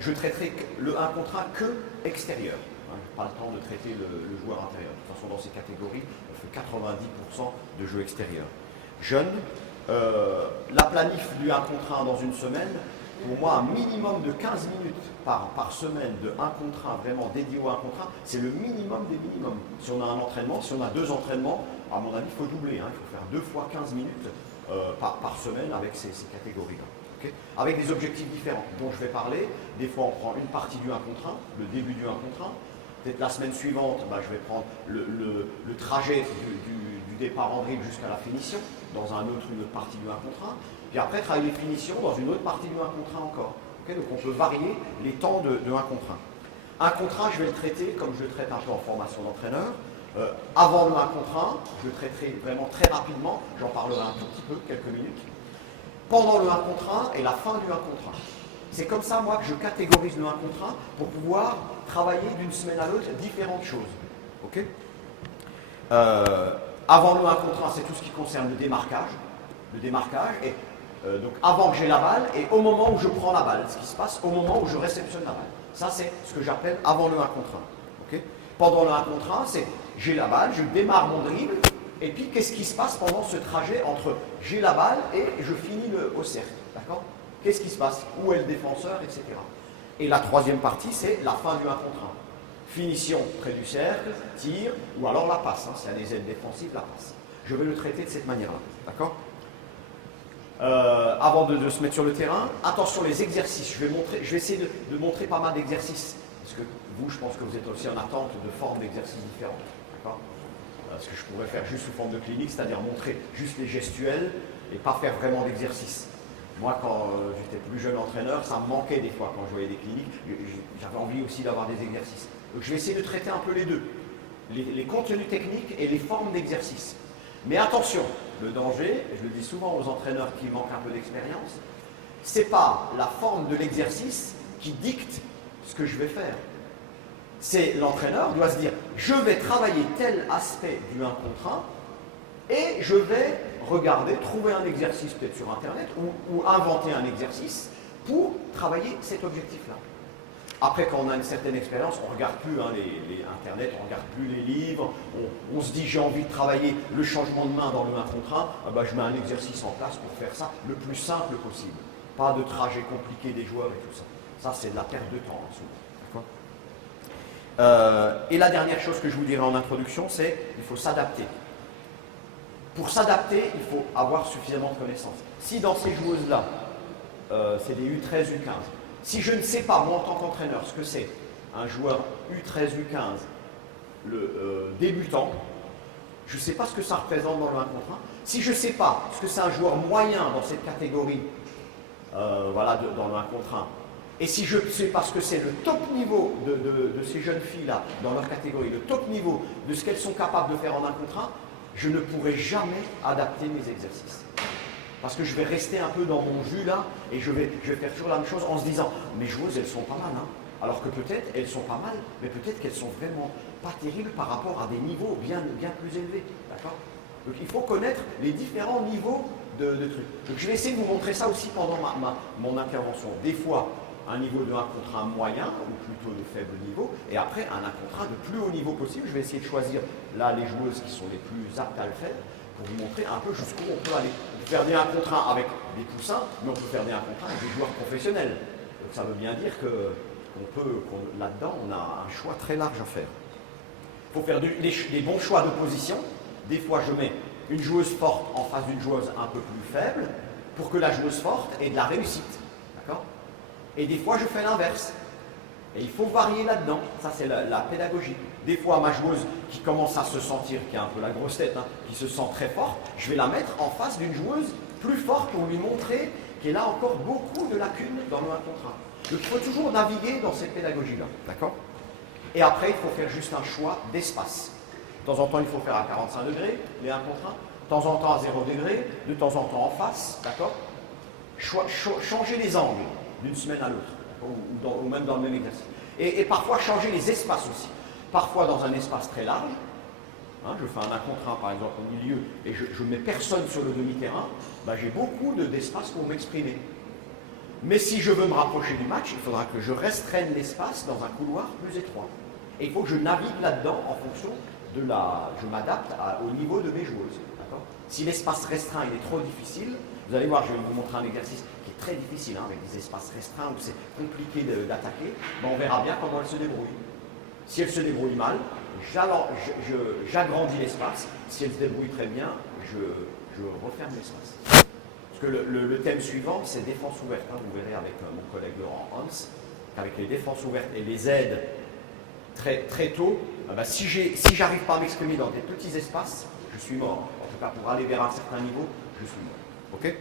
je traiterai le 1 contre 1 que extérieur. Hein, pas le temps de traiter le joueur intérieur. De toute façon, dans ces catégories, on fait 90% de jeux extérieurs. Jeune, la planif du 1 contre 1 dans une semaine, pour moi, un minimum de 15 minutes par semaine de 1 contre 1 vraiment dédié au 1 contre 1, c'est le minimum des minimums. Si on a un entraînement, si on a 2 entraînements, à mon avis, il faut doubler. Hein, il faut faire 2 fois 15 minutes par semaine avec ces catégories-là. Okay, avec des objectifs différents dont je vais parler. Des fois, on prend une partie du 1 contre 1, le début du 1 contre 1. Peut-être la semaine suivante, je vais prendre le trajet du départ en dribble jusqu'à la finition, dans une autre partie du 1 contre 1. Puis après, travailler les finitions dans une autre partie du 1 contre 1 encore. Okay, donc on peut varier les temps de 1 contre 1. 1 contre 1, je vais le traiter comme je le traite un peu en formation d'entraîneur. Avant le 1 contre 1, je le traiterai vraiment très rapidement, j'en parlerai un tout petit peu, quelques minutes. Pendant le 1 contre 1 et la fin du 1 contre 1. C'est comme ça, moi, que je catégorise le 1 contre 1 pour pouvoir travailler d'une semaine à l'autre différentes choses. Okay, avant le 1 contre 1, c'est tout ce qui concerne le démarquage. Le démarquage, et donc avant que j'ai la balle et au moment où je prends la balle, ce qui se passe au moment où je réceptionne la balle. Ça, c'est ce que j'appelle avant le 1 contre 1. Okay, pendant le 1 contre 1, c'est j'ai la balle, je démarre mon dribble, et puis qu'est-ce qui se passe pendant ce trajet entre j'ai la balle et je finis au cercle. D'accord? Qu'est-ce qui se passe? Où est le défenseur, etc. Et la troisième partie, c'est la fin du 1 contre 1. Finition près du cercle, tir, ou alors la passe. Hein, s'il y a des aides défensives, la passe. Je vais le traiter de cette manière-là. D'accord? Avant de se mettre sur le terrain, attention les exercices. Je vais essayer de montrer pas mal d'exercices. Parce que vous, je pense que vous êtes aussi en attente de formes d'exercices différentes. D'accord? Ce que je pourrais faire juste sous forme de clinique, c'est-à-dire montrer juste les gestuels et pas faire vraiment d'exercices. Moi, quand j'étais plus jeune entraîneur, ça me manquait des fois quand je voyais des cliniques. J'avais envie aussi d'avoir des exercices. Donc je vais essayer de traiter un peu les deux. Les contenus techniques et les formes d'exercices. Mais attention, le danger, et je le dis souvent aux entraîneurs qui manquent un peu d'expérience, ce n'est pas la forme de l'exercice qui dicte ce que je vais faire. C'est l'entraîneur doit se dire, je vais travailler tel aspect du 1 contre 1 et je vais regarder, trouver un exercice peut-être sur Internet ou inventer un exercice pour travailler cet objectif-là. Après, quand on a une certaine expérience, on ne regarde plus les Internet, on ne regarde plus les livres, on se dit j'ai envie de travailler le changement de main dans le 1 contre 1, je mets un exercice en place pour faire ça le plus simple possible. Pas de trajet compliqué des joueurs et tout ça. Ça, c'est de la perte de temps. Et la dernière chose que je vous dirai en introduction, c'est qu'il faut s'adapter. Pour s'adapter, il faut avoir suffisamment de connaissances. Si dans ces joueuses-là, c'est des U13, U15, si je ne sais pas, moi en tant qu'entraîneur, ce que c'est un joueur U13, U15, le débutant, je ne sais pas ce que ça représente dans le 1 contre 1. Si je ne sais pas ce que c'est un joueur moyen dans cette catégorie, dans le 1 contre 1, et si je ne sais pas ce que c'est le top niveau de ces jeunes filles-là, dans leur catégorie, le top niveau de ce qu'elles sont capables de faire en 1 contre 1, je ne pourrai jamais adapter mes exercices. Parce que je vais rester un peu dans mon jus là, et je vais faire toujours la même chose en se disant, mes joueuses, elles sont pas mal, hein. Alors que peut-être, elles sont pas mal, mais peut-être qu'elles sont vraiment pas terribles par rapport à des niveaux bien plus élevés. D'accord? Donc il faut connaître les différents niveaux de trucs. Donc je vais essayer de vous montrer ça aussi pendant mon intervention. Des fois, un niveau de 1 contre 1 moyen, ou plutôt de faible niveau, et après un 1 contre 1 de plus haut niveau possible. Je vais essayer de choisir là les joueuses qui sont les plus aptes à le faire, pour vous montrer un peu jusqu'où on peut aller. On peut faire des 1 contre 1 avec des poussins, mais on peut faire des 1 contre 1 avec des joueurs professionnels. Donc ça veut bien dire que là-dedans, on a un choix très large à faire. Il faut faire des bons choix de position. Des fois, je mets une joueuse forte en face d'une joueuse un peu plus faible, pour que la joueuse forte ait de la réussite. D'accord? Et des fois, je fais l'inverse. Et il faut varier là-dedans. Ça, c'est la pédagogie. Des fois, ma joueuse qui commence à se sentir, qui a un peu la grosse tête, hein, qui se sent très forte, je vais la mettre en face d'une joueuse plus forte pour lui montrer qu'elle a encore beaucoup de lacunes dans le 1 contre 1. Donc, il faut toujours naviguer dans cette pédagogie-là. D'accord? Et après, il faut faire juste un choix d'espace. De temps en temps, il faut faire à 45 degrés, les 1 contre 1. De temps en temps, à 0 degré. De temps en temps, en face. D'accord? Changer les angles d'une semaine à l'autre, ou même dans le même exercice. Et parfois changer les espaces aussi. Parfois dans un espace très large, hein, je fais un 1 contre 1 par exemple au milieu, et je ne mets personne sur le demi-terrain, j'ai beaucoup d'espace pour m'exprimer. Mais si je veux me rapprocher du match, il faudra que je restreigne l'espace dans un couloir plus étroit. Et il faut que je navigue là-dedans en fonction de la... Je m'adapte au niveau de mes joueuses. Si l'espace restreint il est trop difficile, vous allez voir, je vais vous montrer un exercice qui est très difficile, hein, avec des espaces restreints où c'est compliqué d'attaquer, ben on verra bien comment elle se débrouille. Si elle se débrouille mal, j'agrandis l'espace. Si elle se débrouille très bien, je referme l'espace. Parce que le thème suivant, c'est défense ouverte. Hein, vous verrez avec mon collègue Laurent Hans, qu'avec les défenses ouvertes et les aides très tôt, ben si j'arrive pas à m'exprimer dans des petits espaces, je suis mort. En tout cas, pour aller vers un certain niveau, je suis mort. Ok?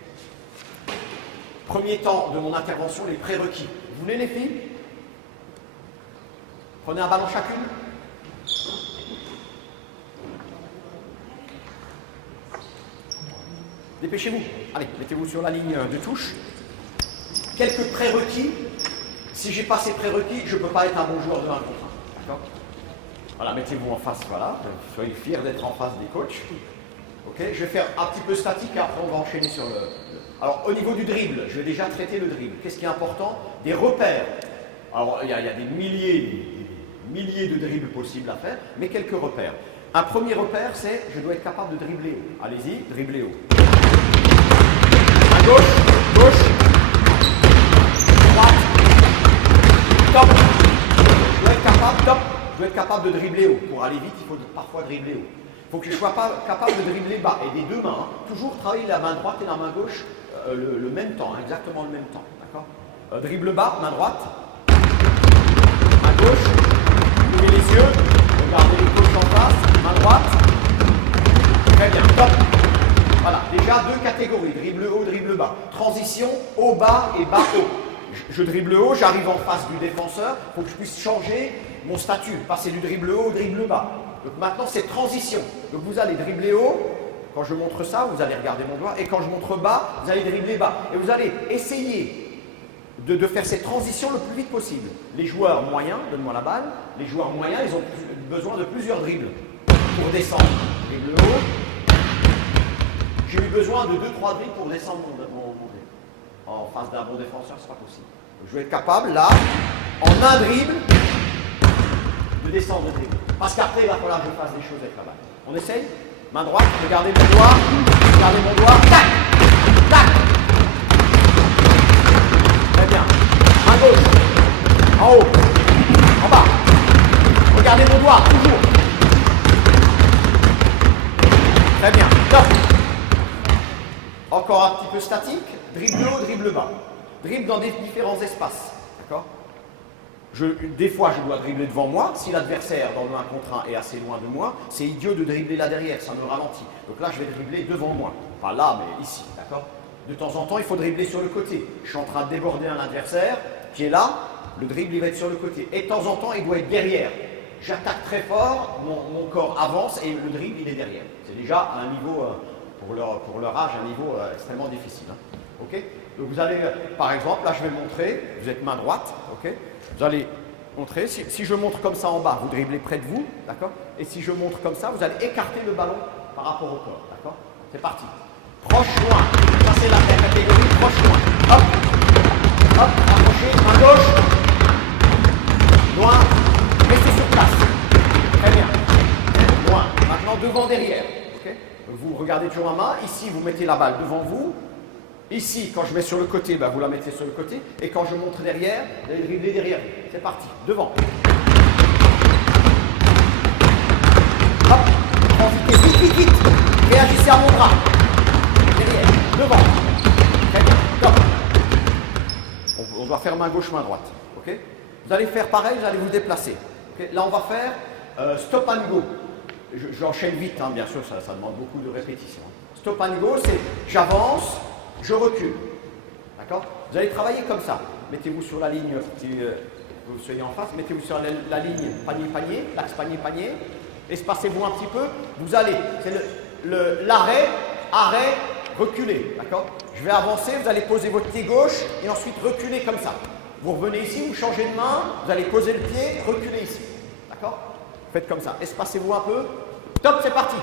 Premier temps de mon intervention, les prérequis. Vous venez les filles? Prenez un ballon chacune. Dépêchez-vous. Allez, mettez-vous sur la ligne de touche. Quelques prérequis. Si j'ai pas ces prérequis, je ne peux pas être un bon joueur de 1 contre 1. D'accord? Voilà, mettez-vous en face, voilà. Soyez fiers d'être en face des coachs. Ok, je vais faire un petit peu statique et après on va enchaîner sur le... Alors, au niveau du dribble, je vais déjà traiter le dribble. Qu'est-ce qui est important? Des repères. Alors, il y a des milliers de dribbles possibles à faire, mais quelques repères. Un premier repère, c'est je dois être capable de dribbler haut. Allez-y, dribbler haut. À gauche, gauche, droite, top. Je dois être capable de dribbler haut. Pour aller vite, il faut parfois dribbler haut. Il faut que je sois capable de dribbler bas et des deux mains. Hein. Toujours travailler la main droite et la main gauche le même temps, hein, exactement le même temps. D'accord? Dribble bas, main droite, main gauche, ouvrez les yeux, regardez les coachs en face, main droite. Très bien, top. Voilà, déjà deux catégories, dribble haut, dribble bas. Transition, haut, bas et bas, haut. Je dribble haut, j'arrive en face du défenseur, il faut que je puisse changer mon statut, passer du dribble haut au dribble bas. Donc maintenant, c'est transition. Donc vous allez dribbler haut, quand je montre ça, vous allez regarder mon doigt, et quand je montre bas, vous allez dribbler bas. Et vous allez essayer de faire cette transition le plus vite possible. Les joueurs moyens, donne-moi la balle, les joueurs moyens, ils ont besoin de plusieurs dribbles pour descendre. Dribble haut. J'ai eu besoin de 2-3 dribbles pour descendre mon dribble. En face d'un bon défenseur, c'est pas possible. Donc, je vais être capable, là, en un dribble, de descendre le dribble. Parce qu'après, il va falloir que je fasse des choses avec la balle. On essaye? Main droite, regardez mon doigt, tac, tac. Très bien. Main gauche, en haut, en bas. Regardez mon doigt, toujours. Très bien, top. Encore un petit peu statique, dribble haut, dribble bas. Dribble dans des différents espaces, d'accord? Des fois, je dois dribbler devant moi. Si l'adversaire, dans le 1 contre 1, est assez loin de moi, c'est idiot de dribbler là derrière, ça me ralentit. Donc là, je vais dribbler devant moi. Pas là, mais ici, d'accord? De temps en temps, il faut dribbler sur le côté. Je suis en train de déborder un adversaire qui est là, le dribble, il va être sur le côté. Et de temps en temps, il doit être derrière. J'attaque très fort, mon corps avance et le dribble, il est derrière. C'est déjà à un niveau, pour leur âge, un niveau extrêmement difficile. Hein. Ok? Donc vous allez, par exemple, là, je vais montrer, vous êtes main droite, ok? Vous allez montrer, si je montre comme ça en bas, vous dribblez près de vous, d'accord? Et si je montre comme ça, vous allez écarter le ballon par rapport au corps, d'accord? C'est parti. Proche, loin. Ça, c'est la catégorie proche, loin. Hop, hop, approchez, main gauche. Loin, restez sur place. Très bien. Loin. Maintenant, devant, derrière. Okay? Vous regardez toujours ma main. Ici, vous mettez la balle devant vous. Ici, quand je mets sur le côté, ben, vous la mettez sur le côté. Et quand je montre derrière, vous allez dribbler derrière. C'est parti. Devant. Hop. Transitez vite, vite, vite. Réagissez à mon bras. Derrière. Devant. Très bien. Top. On doit faire main gauche, main droite. Okay? Vous allez faire pareil, vous allez vous déplacer. Okay? Là, on va faire stop and go. J'enchaîne vite, hein, bien sûr, ça demande beaucoup de répétitions. Stop and go, c'est j'avance, je recule. D'accord? Vous allez travailler comme ça. Mettez-vous sur la ligne, si vous soyez en face, mettez-vous sur la ligne panier-panier, l'axe panier-panier. Espacez-vous un petit peu. Vous allez, c'est l'arrêt, arrêt, reculer. D'accord? Je vais avancer, vous allez poser votre pied gauche et ensuite reculer comme ça. Vous revenez ici, vous changez de main, vous allez poser le pied, reculer ici. D'accord? Faites comme ça. Espacez-vous un peu. Top, c'est parti.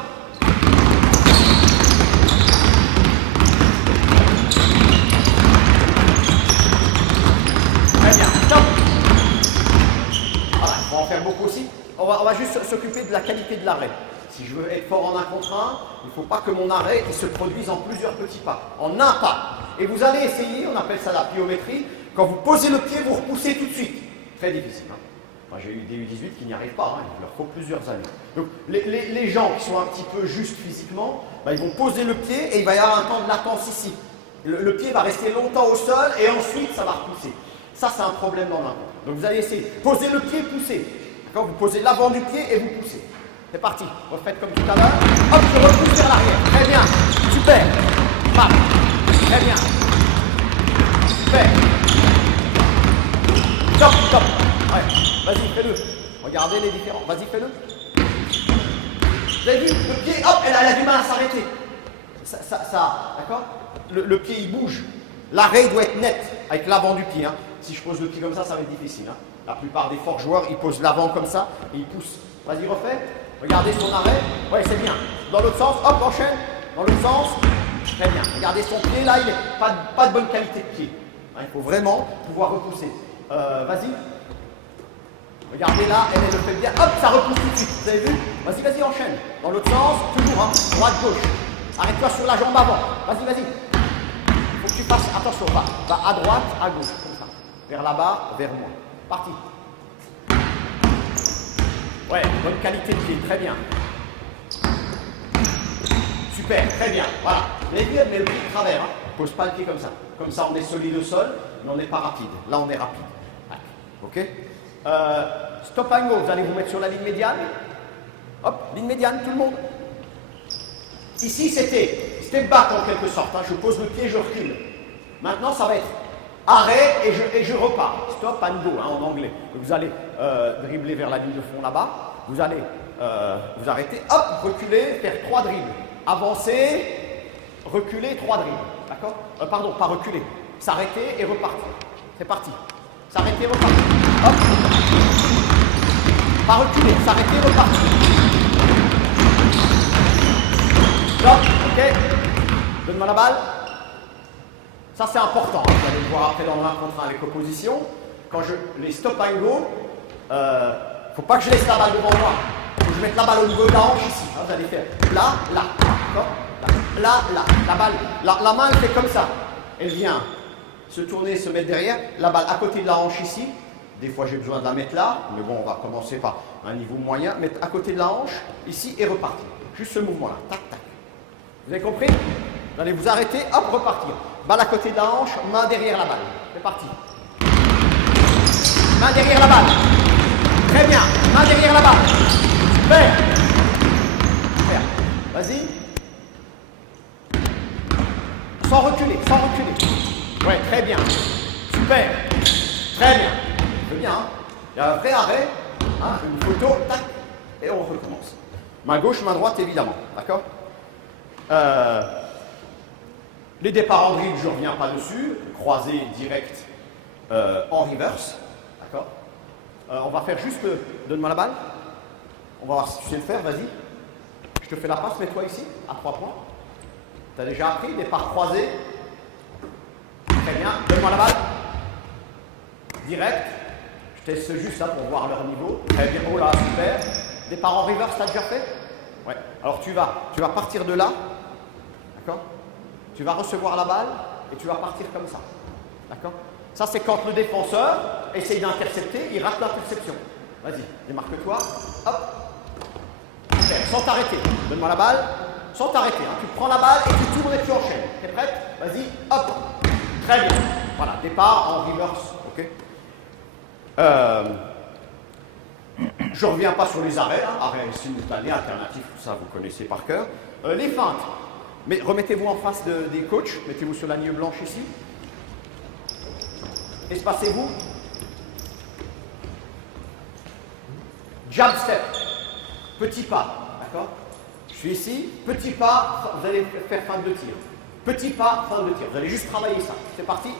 faut aussi, on va juste s'occuper de la qualité de l'arrêt. Si je veux être fort en 1 contre 1, il ne faut pas que mon arrêt il se produise en plusieurs petits pas, en un pas. Et vous allez essayer, on appelle ça la pliométrie, quand vous posez le pied, vous repoussez tout de suite. Très difficile. Hein. Moi, j'ai eu des U18 qui n'y arrivent pas, hein, il leur faut plusieurs années. Donc les gens qui sont un petit peu justes physiquement, ils vont poser le pied et il va y avoir un temps de latence ici. Le pied va rester longtemps au sol et ensuite ça va repousser. Ça, c'est un problème dans la main. Donc vous allez essayer, posez le pied, poussez. D'accord, vous posez l'avant du pied et vous poussez. C'est parti, refaites comme tout à l'heure. Hop, je repousse vers l'arrière. Très bien, super. Bam. Très bien. Super. Top, top. Ouais, vas-y, fais-le. Regardez les différents. Vas-y, fais-le. Vous avez vu, le pied, hop, elle a du mal à s'arrêter. D'accord, le pied, il bouge. L'arrêt doit être net avec l'avant du pied. Hein. Si je pose le pied comme ça va être difficile. Hein. La plupart des forts joueurs, ils posent l'avant comme ça et ils poussent. Vas-y, refais. Regardez son arrêt. Ouais, c'est bien. Dans l'autre sens, hop, enchaîne. Dans l'autre sens. Très bien. Regardez son pied, là, il n'est pas de bonne qualité de pied. Hein, il faut vraiment pouvoir repousser. Vas-y. Regardez là, elle le fait bien. Hop, ça repousse tout de suite. Vous avez vu? Vas-y, vas-y, enchaîne. Dans l'autre sens, toujours. Hein. Droite, gauche. Arrête-toi sur la jambe avant. Vas-y, vas-y. Il faut que tu fasses. Attention, va à droite, à gauche. Comme ça. Vers là-bas, vers moi. Parti. Ouais, bonne qualité de pied, très bien. Super, très bien. Voilà. Les pieds, mais le pied de travers. Hein. Pose pas le pied comme ça. Comme ça, on est solide au sol, mais on n'est pas rapide. Là, on est rapide. Ok. Stop and go, vous allez vous mettre sur la ligne médiane. Hop, ligne médiane, tout le monde. Ici, c'était step back en quelque sorte. Hein. Je pose le pied, je recule. Maintenant, ça va être arrêt et je repars. Stop and go, hein, en anglais. Donc, vous allez dribbler vers la ligne de fond là-bas. Vous allez vous arrêter, hop, reculer, faire 3 dribbles. Avancer, reculer, 3 dribbles. D'accord? Pardon, pas reculer. S'arrêter et repartir. C'est parti. S'arrêter, repartir. Hop. Pas reculer, s'arrêter, repartir. Stop, ok. Donne-moi la balle. Ça, c'est important. Vous allez le voir après dans le 1 contre 1 avec opposition. Quand les stop and go, faut pas que je laisse la balle devant moi. Faut que je mette la balle au niveau de la hanche ici. Hein, vous allez faire là, là. Là, là. La balle, la main, elle fait comme ça. Elle vient se tourner, se mettre derrière. La balle à côté de la hanche ici. Des fois, j'ai besoin de la mettre là. Mais bon, on va commencer par un niveau moyen. Mettre à côté de la hanche, ici, et repartir. Juste ce mouvement-là. Tac, tac. Vous avez compris? Vous allez vous arrêter, hop, repartir. Balle à côté de la hanche, main derrière la balle. C'est parti. Main derrière la balle. Très bien. Main derrière la balle. Super. Super. Vas-y. Sans reculer, sans reculer. Ouais, très bien. Super. Très bien. C'est bien, hein. Il y a un vrai arrêt. Hein, une photo, tac. Et on recommence. Main gauche, main droite, évidemment. D'accord? Les départs en dribble, je ne reviens pas dessus. Croisé direct en reverse. D'accord? On va faire juste. Donne-moi la balle. On va voir si tu sais le faire, vas-y. Je te fais la passe, mets-toi ici, à 3 points. Tu as déjà appris, départ croisé. Très bien. Donne-moi la balle. Direct. Je teste juste ça pour voir leur niveau. Très bien. Oh là, super. Départ en reverse, tu as déjà fait? Ouais. Alors tu vas partir de là. D'accord? Tu vas recevoir la balle et tu vas partir comme ça. D'accord? Ça, c'est quand le défenseur essaye d'intercepter, il rate l'interception. Vas-y, démarque-toi. Hop. Sans t'arrêter. Donne-moi la balle. Sans t'arrêter. Hein. Tu prends la balle et tu tournes et tu enchaînes. T'es prête? Vas-y. Hop. Très bien. Voilà, départ en reverse. Ok? Je ne reviens pas sur les arrêts. Hein. Arrêt simultané, alternatif, tout ça, vous connaissez par cœur. Les feintes. Mais remettez-vous en face des coachs. Mettez-vous sur la ligne blanche ici. Espacez-vous. Jab step. Petit pas. D'accord? Je suis ici. Petit pas. Vous allez faire feinte de tir. Petit pas, feinte de tir. Vous allez juste travailler ça. C'est parti.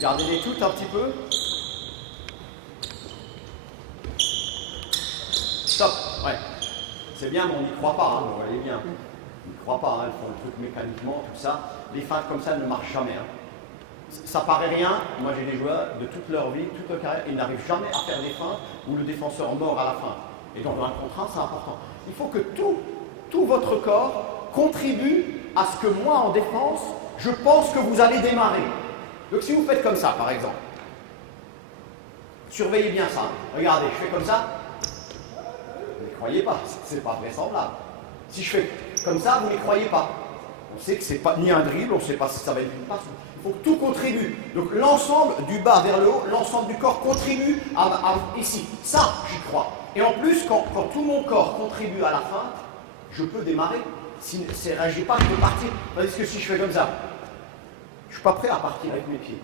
Gardez-les toutes un petit peu. Stop. Ouais. C'est bien, mais on n'y croit pas. Hein, vous voyez bien. On n'y croit pas. Hein, elles font le truc mécaniquement, tout ça. Les feintes comme ça ne marchent jamais. Hein. Ça paraît rien. Moi, j'ai des joueurs de toute leur vie, toute leur carrière, ils n'arrivent jamais à faire des feintes où le défenseur mord à la fin. Et donc, dans un contre 1, c'est important. Il faut que tout votre corps contribue à ce que moi, en défense, je pense que vous allez démarrer. Donc, si vous faites comme ça, par exemple, surveillez bien ça. Regardez, je fais comme ça. Vous ne croyez pas, c'est pas vraisemblable. Si je fais comme ça, vous ne croyez pas. On sait que c'est pas ni un dribble, on ne sait pas si ça va être une passe. Il faut que tout contribue. Donc l'ensemble du bas vers le haut, l'ensemble du corps contribue à ici. Ça, j'y crois. Et en plus, quand tout mon corps contribue à la feinte, je peux démarrer. Si c'est réagit pas, je peux partir. Parce que si je fais comme ça, je ne suis pas prêt à partir avec mes pieds.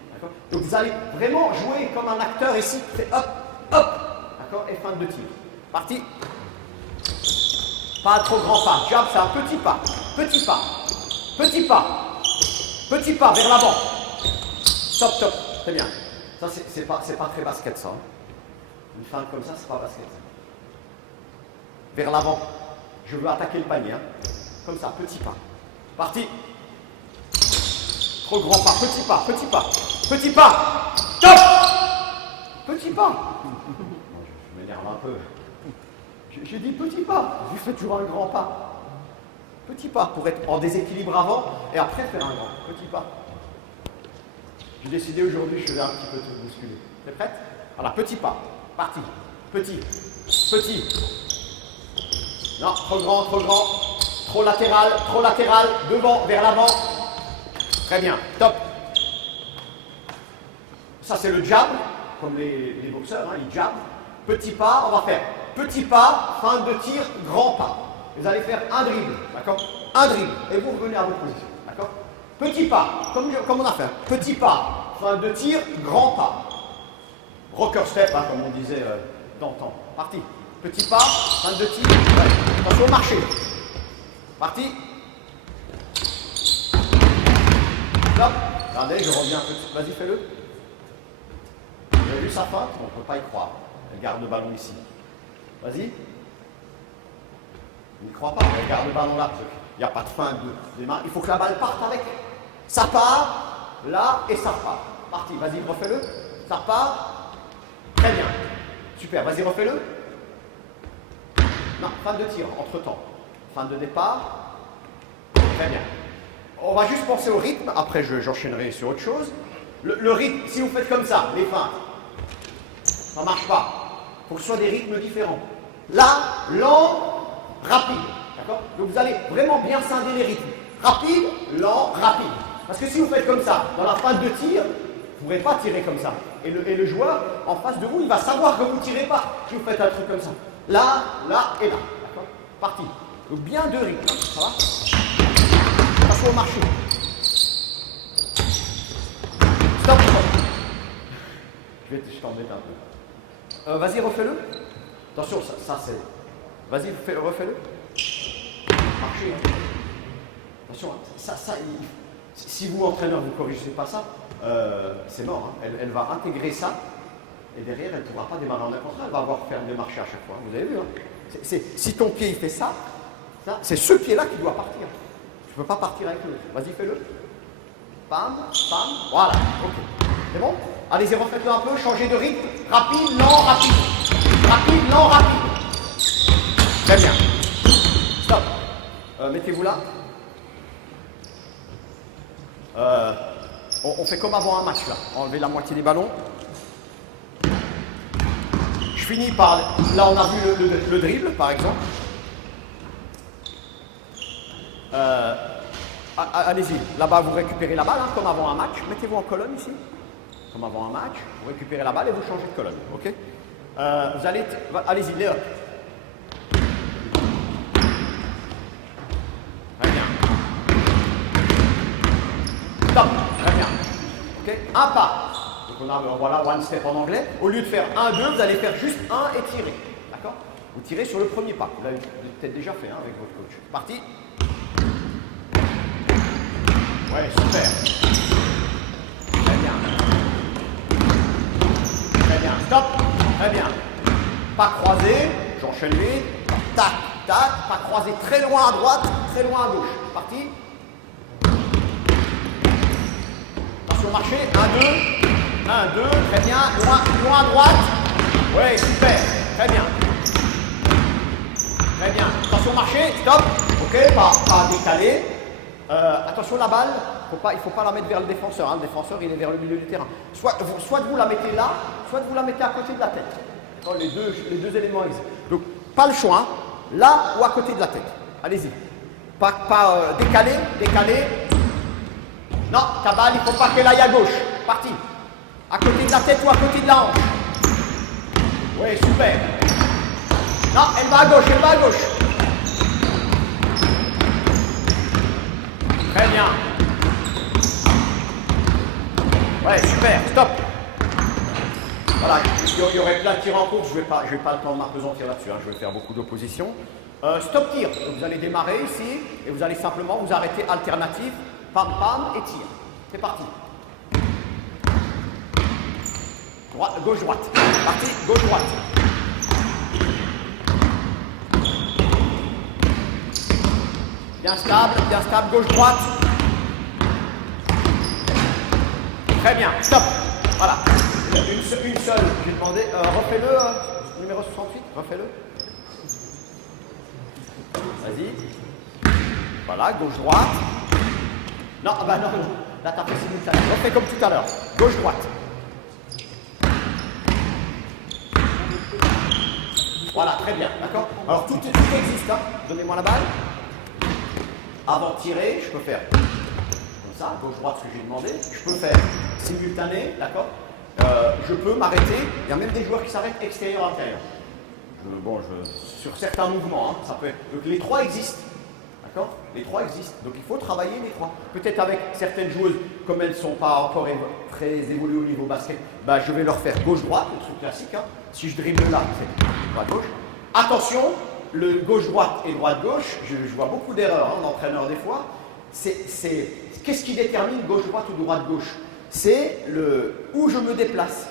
Donc vous allez vraiment jouer comme un acteur ici. Fait hop, hop. D'accord. Et feinte de tir. Parti. Pas un trop grand pas. Jab, c'est un petit pas. Petit pas. Petit pas. Petit pas vers l'avant. Top, top. Très bien. Ça, c'est pas très basket, ça. Une feinte comme ça, c'est pas basket. Vers l'avant. Je veux attaquer le panier. Hein. Comme ça, petit pas. Parti. Trop grand pas. Petit pas. Petit pas. Petit pas. Top. Petit pas. Je m'énerve un peu. J'ai dit petit pas. Je fais toujours un grand pas. Petit pas pour être en déséquilibre avant et après faire un grand. Petit pas. J'ai décidé aujourd'hui, je vais un petit peu te bousculer. T'es prête? Voilà, petit pas. Parti. Petit. Petit. Non, trop grand, trop grand. Trop latéral, devant, vers l'avant. Très bien, top. Ça, c'est le jab, comme les boxeurs, hein, ils jab. Petit pas, on va faire petit pas, feinte de tir, grand pas. Vous allez faire un dribble, d'accord? Un dribble, et vous revenez à votre position, d'accord? Petit pas, comme on a fait. Petit pas, feinte de tir, grand pas. Rocker step, hein, comme on disait d'antan. Parti. Petit pas, feinte de tir, ouais. Attention au marché. Parti. Stop. Regardez, je reviens un peu. Vas-y, fais-le. Vous avez vu sa feinte? On ne peut pas y croire. Elle garde le ballon ici. Vas-y. Il ne croit pas, elle garde le ballon là. Il n'y a pas de fin de démarre. Il faut que la balle parte avec. Ça part, là, et ça part. Parti, vas-y, refais-le. Ça part. Très bien. Super, vas-y, refais-le. Non, fin de tir, entre-temps. Fin de départ. Très bien. On va juste penser au rythme. Après, j'enchaînerai sur autre chose. Le rythme, si vous faites comme ça, les feintes, ça ne marche pas. Il faut que ce soit des rythmes différents. Là, lent, rapide. D'accord? Donc vous allez vraiment bien scinder les rythmes. Rapide, lent, rapide. Parce que si vous faites comme ça, dans la phase de tir, vous ne pourrez pas tirer comme ça. Et le joueur, en face de vous, il va savoir que vous ne tirez pas si vous faites un truc comme ça. Là, là et là. D'accord? Parti. Donc bien deux rythmes. Ça va? Attention au marché. Stop. Je t'embête un peu. Vas-y, refais-le. Attention, ça c'est... Vas-y, refais-le. Marchez. Hein. Attention, si vous, entraîneur, vous ne corrigez pas ça, c'est mort. Hein. Elle va intégrer ça, et derrière, elle ne pourra pas démarrer en un contre un, elle va avoir faire des marchés à chaque fois. Vous avez vu, hein. Si ton pied il fait ça, c'est ce pied-là qui doit partir. Tu ne peux pas partir avec l'autre. Vas-y, fais-le. Pam, pam, voilà. Ok. C'est bon? Allez-y, refaites-le un peu, changez de rythme. Rapide, lent, rapide. Rapide, lent, rapide. Très bien. Stop. Mettez-vous là. On fait comme avant un match là. Enlevez la moitié des ballons. Je finis par... Là, on a vu le dribble, par exemple. Allez-y. Là-bas, vous récupérez la balle, hein, comme avant un match. Mettez-vous en colonne ici. Comme avant un match. Vous récupérez la balle et vous changez de colonne. Ok? Vous allez... Allez-y, Léo. Très bien. Stop. Très bien. Ok? Un pas. Donc on a, voilà, one step en anglais. Au lieu de faire 1, 2, vous allez faire juste 1 et tirer. D'accord? Vous tirez sur le premier pas. Vous l'avez peut-être déjà fait, hein, avec votre coach. Parti. Ouais, super. Très bien. Très bien. Stop. Très bien. Pas croisé. J'enchaîne vite. Tac, tac. Pas croisé très loin à droite, très loin à gauche. Parti. Attention Attention, marcher. 1, 2. 1, 2. Très bien. Loin à droite. Ouais, super. Très bien. Très bien. Attention, marcher. Stop. Ok, pas décaler. Attention, la balle. Il ne faut pas la mettre vers le défenseur. Hein. Le défenseur, il est vers le milieu du terrain. Soit vous la mettez là, soit vous la mettez à côté de la tête. Les deux éléments existent. Donc, pas le choix. Hein. Là ou à côté de la tête. Allez-y. Pas décaler. Non, ta balle, il ne faut pas qu'elle aille à gauche. Parti. À côté de la tête ou à côté de la hanche. Oui, super. Non, elle va à gauche. Très bien. Ouais, super, stop. Voilà, il y aurait plein de tirs en course, je vais pas le temps de m'apesantir là-dessus, hein, je vais faire beaucoup d'opposition. Stop tir, donc vous allez démarrer ici et vous allez simplement vous arrêter alternative, pam et tir. C'est parti. Gauche-droite. Parti, gauche-droite. Bien stable, gauche-droite. Très bien, stop. Voilà. Une seule. J'ai demandé, refais-le, numéro 68, refais-le. Vas-y. Voilà, gauche-droite. Non, bah non. Là, t'as fait simultané. Refais comme tout à l'heure. Gauche-droite. Voilà, très bien, d'accord. Alors tout existe, hein. Donnez-moi la balle. Avant de tirer, je peux faire comme ça, gauche-droite, ce que j'ai demandé. Je peux faire simultané, d'accord. Je peux m'arrêter. Il y a même des joueurs qui s'arrêtent extérieur-intérieur. Sur certains mouvements, hein, ça peut être. Donc les trois existent, d'accord. Les trois existent. Donc il faut travailler les trois. Peut-être avec certaines joueuses, comme elles ne sont pas encore très évoluées au niveau basket, bah, je vais leur faire gauche-droite, le truc classique. Hein. Si je dribble là, c'est droite-gauche. Attention, le gauche-droite et droite-gauche, je vois beaucoup d'erreurs hein, d'entraîneurs des fois. Qu'est-ce qui détermine gauche-droite ou droite-gauche? C'est où je me déplace.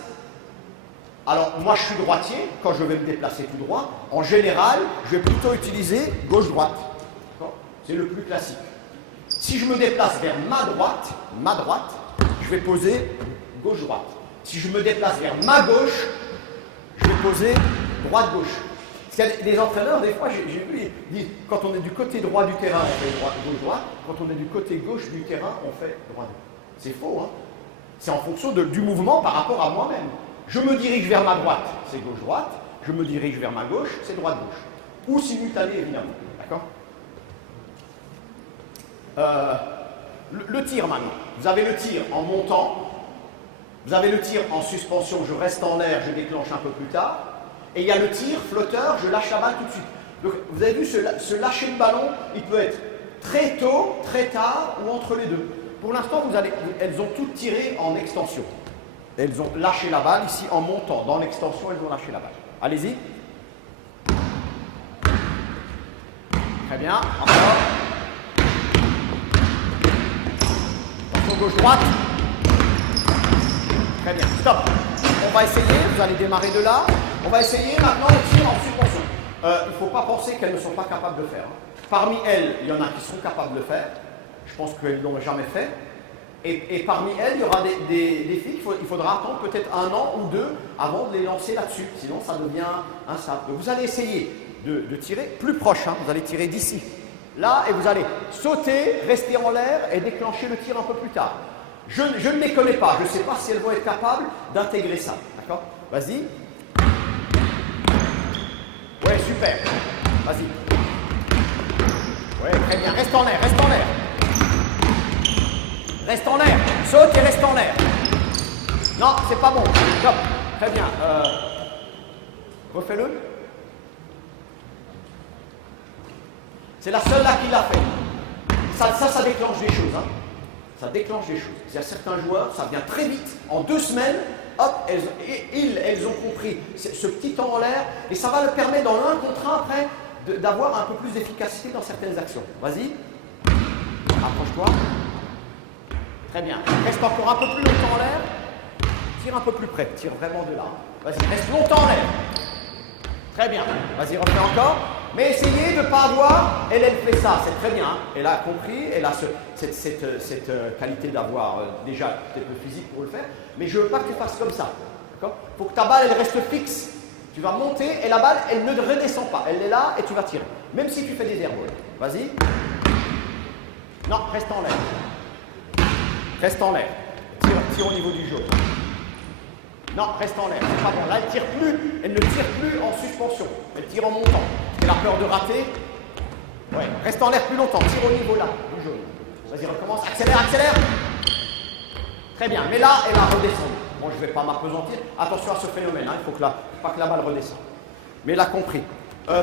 Alors, moi, je suis droitier. Quand je vais me déplacer tout droit, en général, je vais plutôt utiliser gauche-droite. C'est le plus classique. Si je me déplace vers ma droite, je vais poser gauche-droite. Si je me déplace vers ma gauche, je vais poser droite-gauche. Parce qu'il y a des entraîneurs, des fois, j'ai vu, ils disent, quand on est du côté droit du terrain, on fait gauche-droite. Quand on est du côté gauche du terrain, on fait droite. C'est faux, hein. C'est en fonction du mouvement par rapport à moi-même. Je me dirige vers ma droite, c'est gauche-droite. Je me dirige vers ma gauche, c'est droite-gauche. Ou simultané, évidemment. D'accord. Le tir maintenant. Vous avez le tir en montant. Vous avez le tir en suspension, je reste en l'air, je déclenche un peu plus tard. Et il y a le tir flotteur, je lâche la balle tout de suite. Donc vous avez vu, ce lâcher de ballon, il peut être très tôt, très tard ou entre les deux. Pour l'instant, elles ont toutes tiré en extension. Elles ont lâché la balle ici en montant. Dans l'extension, elles ont lâché la balle. Allez-y. Très bien. Encore. Attention gauche-droite. Très bien. Stop. On va essayer. Vous allez démarrer de là. On va essayer maintenant le tir en suspension. Il ne faut pas penser qu'elles ne sont pas capables de faire. Parmi elles, il y en a qui sont capables de le faire. Je pense qu'elles ne l'ont jamais fait. Et parmi elles, il y aura des filles qu'il faudra attendre peut-être 1 an ou 2 avant de les lancer là-dessus. Sinon, ça devient instable. Vous allez essayer de tirer plus proche. Hein. Vous allez tirer d'ici. Là, et vous allez sauter, rester en l'air et déclencher le tir un peu plus tard. Je ne les connais pas. Je ne sais pas si elles vont être capables d'intégrer ça. D'accord? Vas-y. Ouais, super. Vas-y. Ouais, très bien. Reste en l'air, reste en l'air. Reste en l'air. Saute et reste en l'air. Non, c'est pas bon. Stop. Très bien. Refais-le. C'est la seule là qui l'a fait. Ça déclenche des choses. Hein. Ça déclenche des choses. Il y a certains joueurs, ça vient très vite. En 2 semaines, hop, elles ont compris ce petit temps en l'air et ça va leur permettre dans l'un contre un après d'avoir un peu plus d'efficacité dans certaines actions. Vas-y. Approche-toi. Très bien. Reste encore un peu plus longtemps en l'air. Tire un peu plus près. Tire vraiment de là. Vas-y, reste longtemps en l'air. Très bien. Vas-y, refais encore. Mais essayez de ne pas avoir, elle fait ça, c'est très bien. Hein. Elle a compris, elle a cette qualité d'avoir déjà peut-être le physique pour le faire. Mais je ne veux pas que tu fasses comme ça. Il faut que ta balle, elle reste fixe. Tu vas monter et la balle, elle ne redescend pas. Elle est là et tu vas tirer. Même si tu fais des airballs. Vas-y. Non, reste en l'air. Reste en l'air. Tire au niveau du jaune. Non, reste en l'air. C'est pas bon. Là, elle tire plus. Elle ne tire plus en suspension. Elle tire en montant. Elle a peur de rater. Ouais. Reste en l'air plus longtemps. Tire au niveau là, du jaune. Vas-y, recommence. Accélère, accélère. Très bien. Mais là, elle a redescendu. Bon, je ne vais pas m'appesantir. Attention à ce phénomène. Hein. Il faut pas que la balle redescende. Mais elle a compris.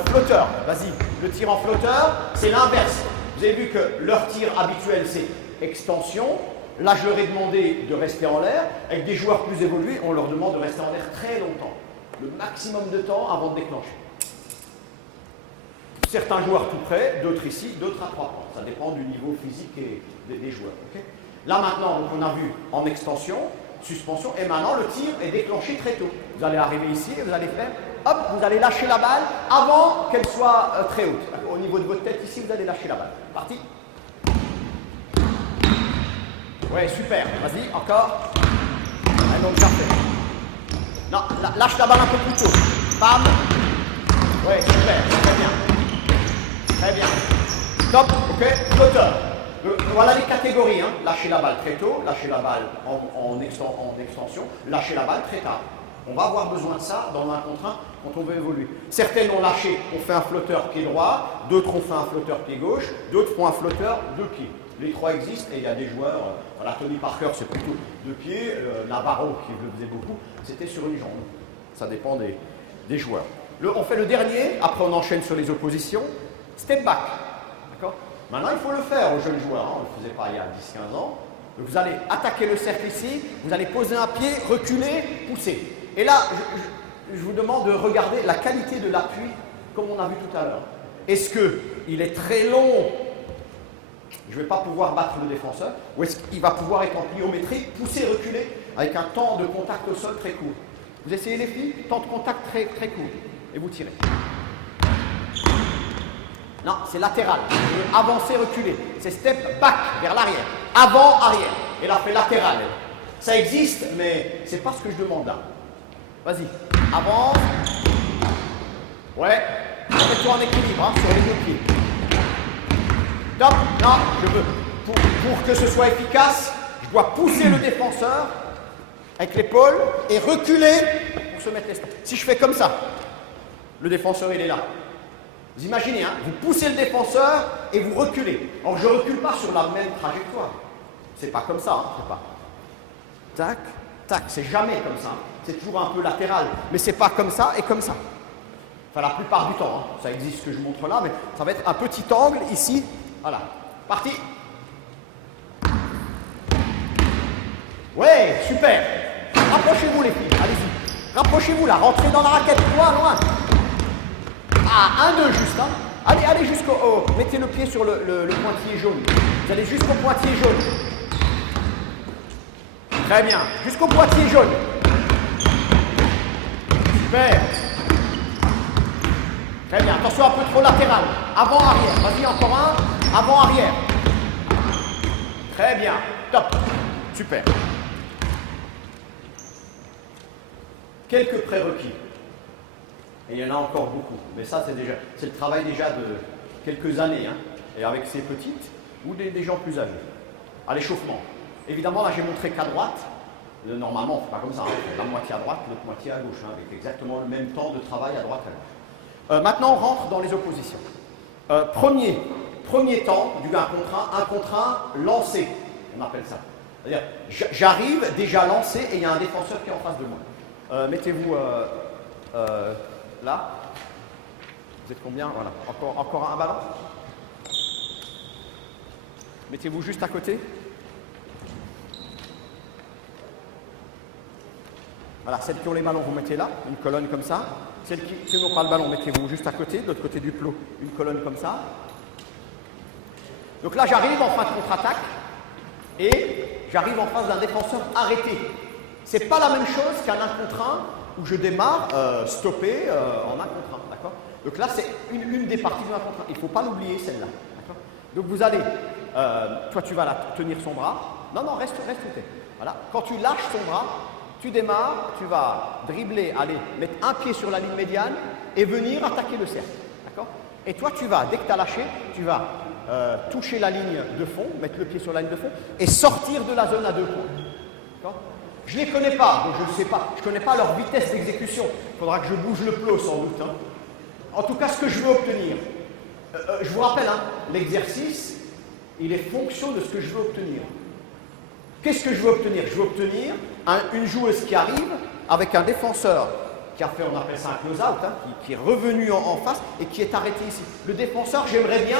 Flotteur. Vas-y. Le tir en flotteur, c'est l'inverse. Vous avez vu que leur tir habituel, c'est extension. Là, je leur ai demandé de rester en l'air. Avec des joueurs plus évolués, on leur demande de rester en l'air très longtemps. Le maximum de temps avant de déclencher. Certains joueurs tout près, d'autres ici, d'autres à 3 points. Ça dépend du niveau physique des joueurs. Okay. Là, maintenant, on a vu en extension, suspension, et maintenant, le tir est déclenché très tôt. Vous allez arriver ici et vous allez faire, hop, vous allez lâcher la balle avant qu'elle soit très haute. Au niveau de votre tête ici, vous allez lâcher la balle. Parti. Ouais, super. Vas-y, encore. Allez, donc, parfait. Non, lâche la balle un peu plus tôt. Bam. Ouais, super. Très bien. Très bien. Top. Ok. Flotteur. Voilà les catégories. Hein. Lâcher la balle très tôt, lâcher la balle en extension, lâcher la balle très tard. On va avoir besoin de ça dans un contre 1 quand on veut évoluer. Certaines ont lâché, on fait un flotteur pied droit, d'autres ont fait un flotteur pied gauche, d'autres font un flotteur deux pieds. Les trois existent et il y a des joueurs, voilà, Tony Parker c'est plutôt deux pieds, Navarro qui le faisait beaucoup, c'était sur une jambe. Ça dépend des joueurs. On fait le dernier, après on enchaîne sur les oppositions, step back. D'accord ? Maintenant il faut le faire aux jeunes joueurs, hein. On ne le faisait pas il y a 10-15 ans. Donc vous allez attaquer le cercle ici, vous allez poser un pied, reculer, pousser. Et là, je vous demande de regarder la qualité de l'appui, comme on a vu tout à l'heure. Est-ce qu'il est très long? Je ne vais pas pouvoir battre le défenseur. Ou est-ce qu'il va pouvoir être en pliométrie, pousser, reculer, avec un temps de contact au sol très court? Vous essayez les filles? Temps de contact très, très court. Et vous tirez. Non, c'est latéral. Avancer, reculer. C'est step back, vers l'arrière. Avant, arrière. Et là, fait latéral. Ça existe, mais ce n'est pas ce que je demande là. Vas-y, avance. Ouais, mets-toi en équilibre hein, sur les deux pieds. Top, non, je veux. Pour que ce soit efficace, je dois pousser le défenseur avec l'épaule et reculer pour se mettre l'espace. Si je fais comme ça, le défenseur il est là. Vous imaginez, hein, vous poussez le défenseur et vous reculez. Alors je ne recule pas sur la même trajectoire. C'est pas comme ça, hein, c'est pas. Tac, tac, c'est jamais comme ça. C'est toujours un peu latéral, mais c'est pas comme ça et comme ça. Enfin, la plupart du temps, hein. Ça existe ce que je montre là, mais ça va être un petit angle ici. Voilà, parti. Ouais, super. Rapprochez-vous les filles, allez-y. Rapprochez-vous là, rentrez dans la raquette, loin, loin. Ah, 1-2 juste, hein. Allez jusqu'au... mettez le pied sur le pointillé jaune. Vous allez jusqu'au pointillé jaune. Très bien, jusqu'au pointillé jaune. Super. Très bien, attention un peu trop latéral. Avant, arrière. Vas-y, encore un. Avant, arrière. Très bien, top. Super. Quelques prérequis. Et il y en a encore beaucoup. Mais ça, c'est le travail déjà de quelques années. Hein, et avec ces petites ou des gens plus âgés. À l'échauffement. Évidemment, là, j'ai montré qu'à droite. Normalement, c'est pas comme ça. Hein, la moitié à droite, l'autre moitié à gauche. Hein, avec exactement le même temps de travail à droite à gauche. Maintenant, on rentre dans les oppositions. Premier temps du 1 contre 1 lancé. On appelle ça. C'est-à-dire, j'arrive déjà lancé et il y a un défenseur qui est en face de moi. Mettez-vous là. Vous êtes combien? Voilà. Encore un ballon. Mettez-vous juste à côté. Voilà, celles qui ont les ballons, vous mettez là, une colonne comme ça. Celles qui n'ont pas le ballon, mettez-vous juste à côté, de l'autre côté du plot, une colonne comme ça. Donc là, j'arrive en fin de contre-attaque et j'arrive en face d'un défenseur arrêté. C'est pas la même chose qu'un 1 contre 1 où je démarre stoppé en 1 contre 1, d'accord? Donc là, c'est une des parties de un contre un. Il ne faut pas l'oublier, celle-là. Donc vous allez, toi tu vas tenir son bras. Non, reste où t'es. Voilà. Quand tu lâches son bras, tu démarres, tu vas dribbler, aller mettre un pied sur la ligne médiane et venir attaquer le cercle. D'accord? Et toi tu vas, dès que tu as lâché, tu vas toucher la ligne de fond, mettre le pied sur la ligne de fond et sortir de la zone à 2 points. D'accord? Je ne les connais pas, donc je ne sais pas. Je ne connais pas leur vitesse d'exécution. Il faudra que je bouge le plot sans doute. Hein. En tout cas, ce que je veux obtenir. Je vous rappelle, hein, l'exercice, il est fonction de ce que je veux obtenir. Qu'est-ce que je veux obtenir? Je veux obtenir une joueuse qui arrive avec un défenseur qui a fait, on appelle ça un close-out, hein, qui est revenu en face et qui est arrêté ici. Le défenseur, j'aimerais bien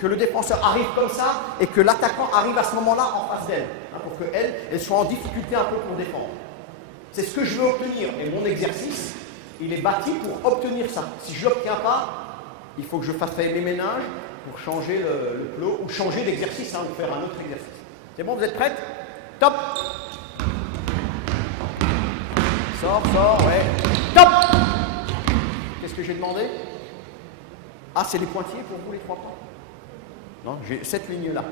que le défenseur arrive comme ça et que l'attaquant arrive à ce moment-là en face d'elle, hein, pour qu'elle soit en difficulté un peu pour défendre. C'est ce que je veux obtenir. Et mon exercice, il est bâti pour obtenir ça. Si je ne l'obtiens pas, il faut que je fasse les ménages pour changer le plot ou changer d'exercice, hein, ou faire un autre exercice. C'est bon, vous êtes prêtes? Top! Sors, ouais. Top! Qu'est-ce que j'ai demandé? Ah, c'est les pointillés pour vous, les 3 points? Non, j'ai cette ligne-là.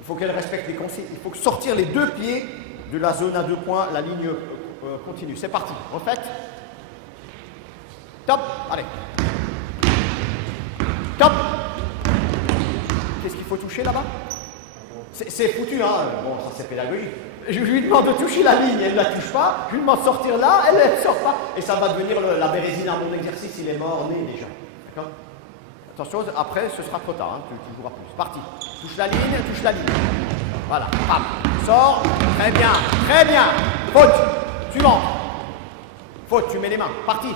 Il faut qu'elle respecte les consignes. Il faut sortir les 2 pieds de la zone à 2 points, la ligne continue. C'est parti. Refaites. Top! Allez. Top! Qu'est-ce qu'il faut toucher là-bas? C'est foutu, hein? Bon, ça c'est pédagogique. Je lui demande de toucher la ligne, elle ne la touche pas. Je lui demande de sortir là, elle ne sort pas. Et ça va devenir la bérésine à mon exercice, il est mort-né déjà. D'accord? Attention, après ce sera trop tard, hein, tu joueras plus. Parti. Touche la ligne. Voilà. Bam. Sors. Très bien. Très bien. Faute. Suivante. Faute, tu mets les mains. Parti.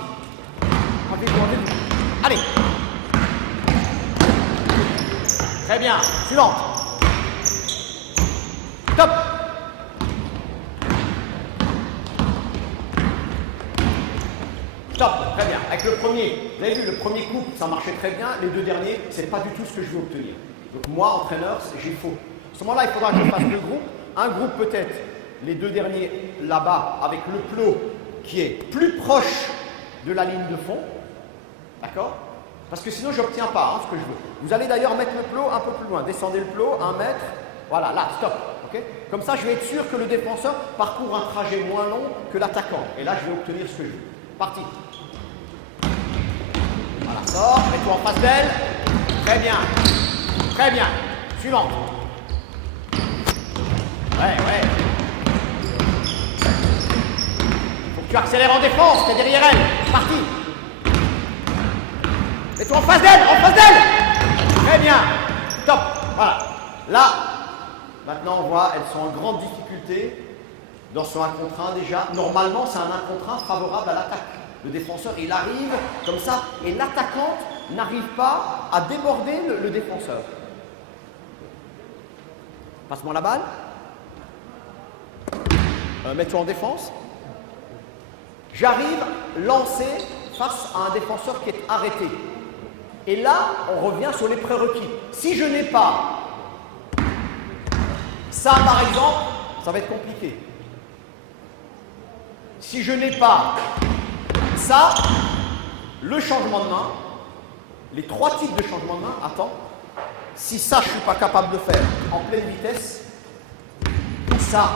Allez. Très bien. Suivante. Top. Top, très bien. Avec le premier, vous avez vu, le premier coup, ça marchait très bien. Les 2 derniers, c'est pas du tout ce que je veux obtenir. Donc moi, entraîneur, j'ai faux. À ce moment-là, il faudra que je fasse 2 groupes. Un groupe peut-être, les 2 derniers là-bas, avec le plot qui est plus proche de la ligne de fond. D'accord? Parce que sinon, je n'obtiens pas, hein, ce que je veux. Vous allez d'ailleurs mettre le plot un peu plus loin. Descendez le plot, 1 mètre. Voilà, là, stop. Okay? Comme ça, je vais être sûr que le défenseur parcourt un trajet moins long que l'attaquant. Et là, je vais obtenir ce que je veux. Parti. Voilà, sors, mets-toi en face d'elle. Très bien. Très bien. Suivante. Ouais. Faut que tu accélères en défense, t'es derrière elle. Parti. Mets-toi en face d'elle. Très bien. Top. Voilà. Là, maintenant on voit, elles sont en grande difficulté dans son 1 contre 1 déjà. Normalement, c'est un 1 contre 1 favorable à l'attaque. Le défenseur, il arrive comme ça et l'attaquante n'arrive pas à déborder le défenseur. Passe-moi la balle. Mets-toi en défense. J'arrive lancé face à un défenseur qui est arrêté. Et là, on revient sur les prérequis. Si je n'ai pas ça, par exemple, ça va être compliqué. Si je n'ai pas ça, le changement de main, les 3 types de changement de main, attends, si ça, je ne suis pas capable de faire en pleine vitesse, ou ça,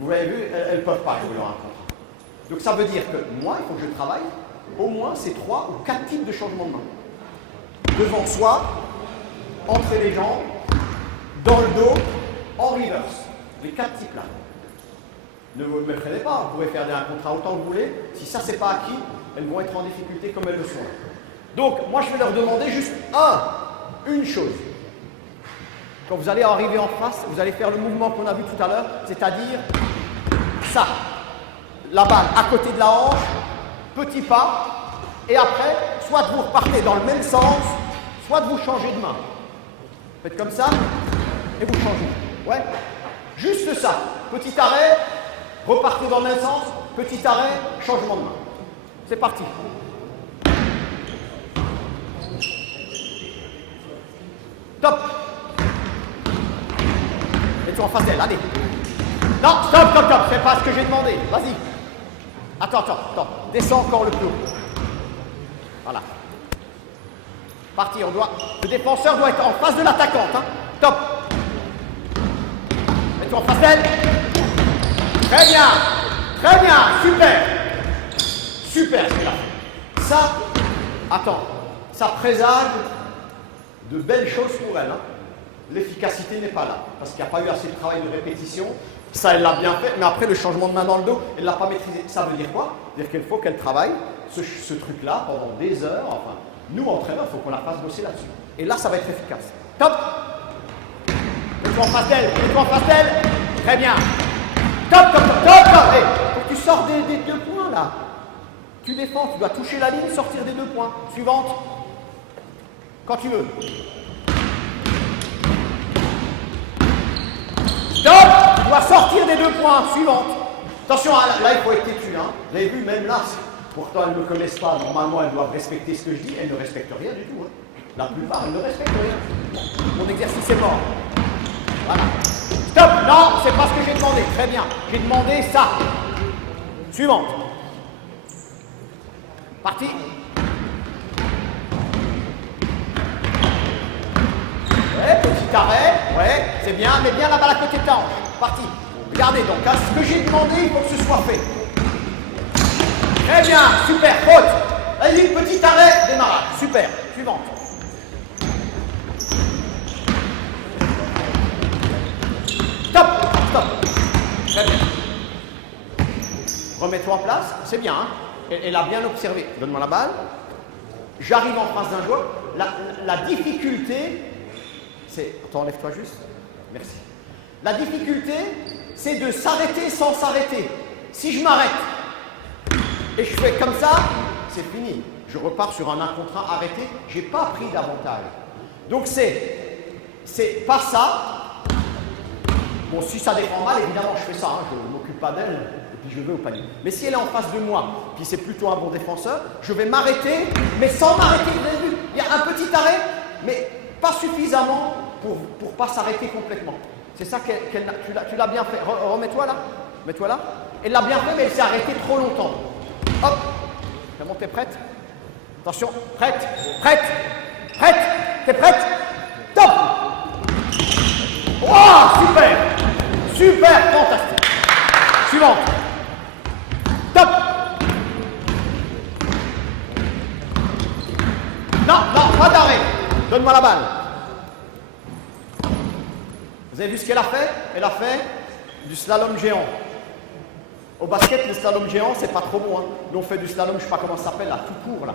vous avez vu, elles ne peuvent pas jouer leur 1 contre 1. Donc ça veut dire que moi, il faut que je travaille au moins ces 3 ou 4 types de changement de main. Devant soi, entre les jambes, dans le dos, en reverse. Les 4 types là. Ne vous me freinez pas, vous pouvez faire des 1 contre 1 autant que vous voulez. Si ça, c'est pas acquis, elles vont être en difficulté comme elles le sont. Donc, moi, je vais leur demander juste une chose. Quand vous allez arriver en face, vous allez faire le mouvement qu'on a vu tout à l'heure, c'est-à-dire ça. La balle à côté de la hanche, petit pas, et après, soit vous repartez dans le même sens, soit vous changez de main. Faites comme ça, et vous changez. Ouais. Juste ça. Petit arrêt, repartez dans le même sens, petit arrêt, changement de main. C'est parti. Top. Mets-toi en face d'elle, allez. Non, stop, c'est pas ce que j'ai demandé. Vas-y. Attends. Descends encore le plus haut. Voilà. Parti, le défenseur doit être en face de l'attaquante. Hein. Top. Mets-toi en face d'elle. Très bien, super, c'est là. Ça, attends, ça présage de belles choses pour elle. Hein. L'efficacité n'est pas là, parce qu'il n'y a pas eu assez de travail de répétition. Ça, elle l'a bien fait, mais après le changement de main dans le dos, elle ne l'a pas maîtrisé. Ça veut dire quoi? C'est-à-dire qu'il faut qu'elle travaille ce truc-là pendant des heures. Enfin, nous, entraîneurs, il faut qu'on la fasse bosser là-dessus. Et là, ça va être efficace. Top. Mets-toi en face d'elle. Très bien. Top. Hey, faut que tu sors des 2 points, là. Tu défends, tu dois toucher la ligne, sortir des 2 points. Suivante. Quand tu veux. Stop. Tu dois sortir des 2 points. Suivante. Attention, là, il faut être têtu. Hein. Vous avez vu, même là, pourtant elles ne me connaissent pas. Normalement, elles doivent respecter ce que je dis. Elles ne respectent rien du tout. Hein. La plupart, elles ne respectent rien. Mon exercice est mort. Voilà. Stop. Non, c'est pas ce que j'ai demandé. Très bien. J'ai demandé ça. Suivante. Parti. Ouais, petit arrêt. Ouais, c'est bien. Mets bien la balle à côté de ta hanche. Parti. Regardez donc, hein, ce que j'ai demandé, il faut que ce soit fait. Très bien, super, faute. Vas-y, petit arrêt, démarrage. Super, suivante. Stop. Très bien. Remets-toi en place, c'est bien. Hein. Elle a bien observé. Donne-moi la balle. J'arrive en face d'un joueur. La difficulté, c'est... Attends, enlève-toi juste. Merci. La difficulté, c'est de s'arrêter sans s'arrêter. Si je m'arrête et je fais comme ça, c'est fini. Je repars sur un 1 contre 1 arrêté. Je n'ai pas pris d'avantage. Donc c'est pas ça. Bon, si ça défend mal, évidemment, je fais ça. Hein. Je ne m'occupe pas d'elle et puis je vais au panier. Mais si elle est en face de moi, puis c'est plutôt un bon défenseur, je vais m'arrêter, mais sans m'arrêter. Vous avez vu, il y a un petit arrêt, mais pas suffisamment pour ne pas s'arrêter complètement. C'est ça tu l'as bien fait. Remets-toi là. Mets-toi là. Elle l'a bien fait, mais elle s'est arrêtée trop longtemps. Hop. C'est bon, t'es prête? Attention. Prête. T'es prête? Top. Wow, super, fantastique. Suivante. Top. Non, pas d'arrêt. Donne-moi la balle. Vous avez vu ce qu'elle a fait? Elle a fait du slalom géant. Au basket, le slalom géant, c'est pas trop bon. Hein. Nous, on fait du slalom, je sais pas comment ça s'appelle, là, tout court, là.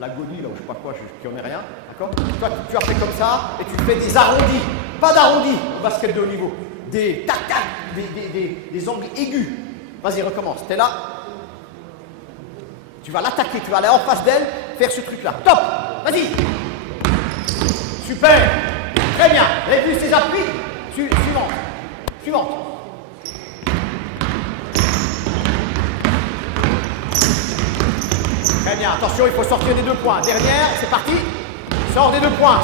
La godille, là, ou je sais pas quoi, je n'en ai rien. D'accord? Toi, tu as fait comme ça, et tu fais des arrondis. Pas d'arrondis au basket de haut niveau. Des tac-tac, des angles aigus. Vas-y, recommence. T'es là. Tu vas l'attaquer, tu vas aller en face d'elle, faire ce truc-là. Top! Vas-y! Super! Très bien. Vous avez vu ses appuis? Suivante. Très bien. Attention, il faut sortir des 2 points. Dernière, c'est parti. Sors des 2 points.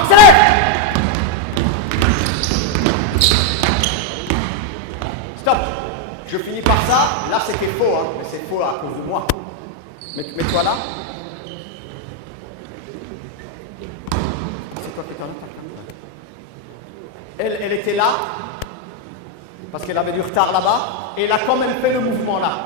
Accélère! Stop. Je finis par ça. Là, c'était faux, hein. Mais c'est faux à cause de moi. Mets-toi là. C'est toi qui es en retard. Elle était là, parce qu'elle avait du retard là-bas, et elle a quand même fait le mouvement là.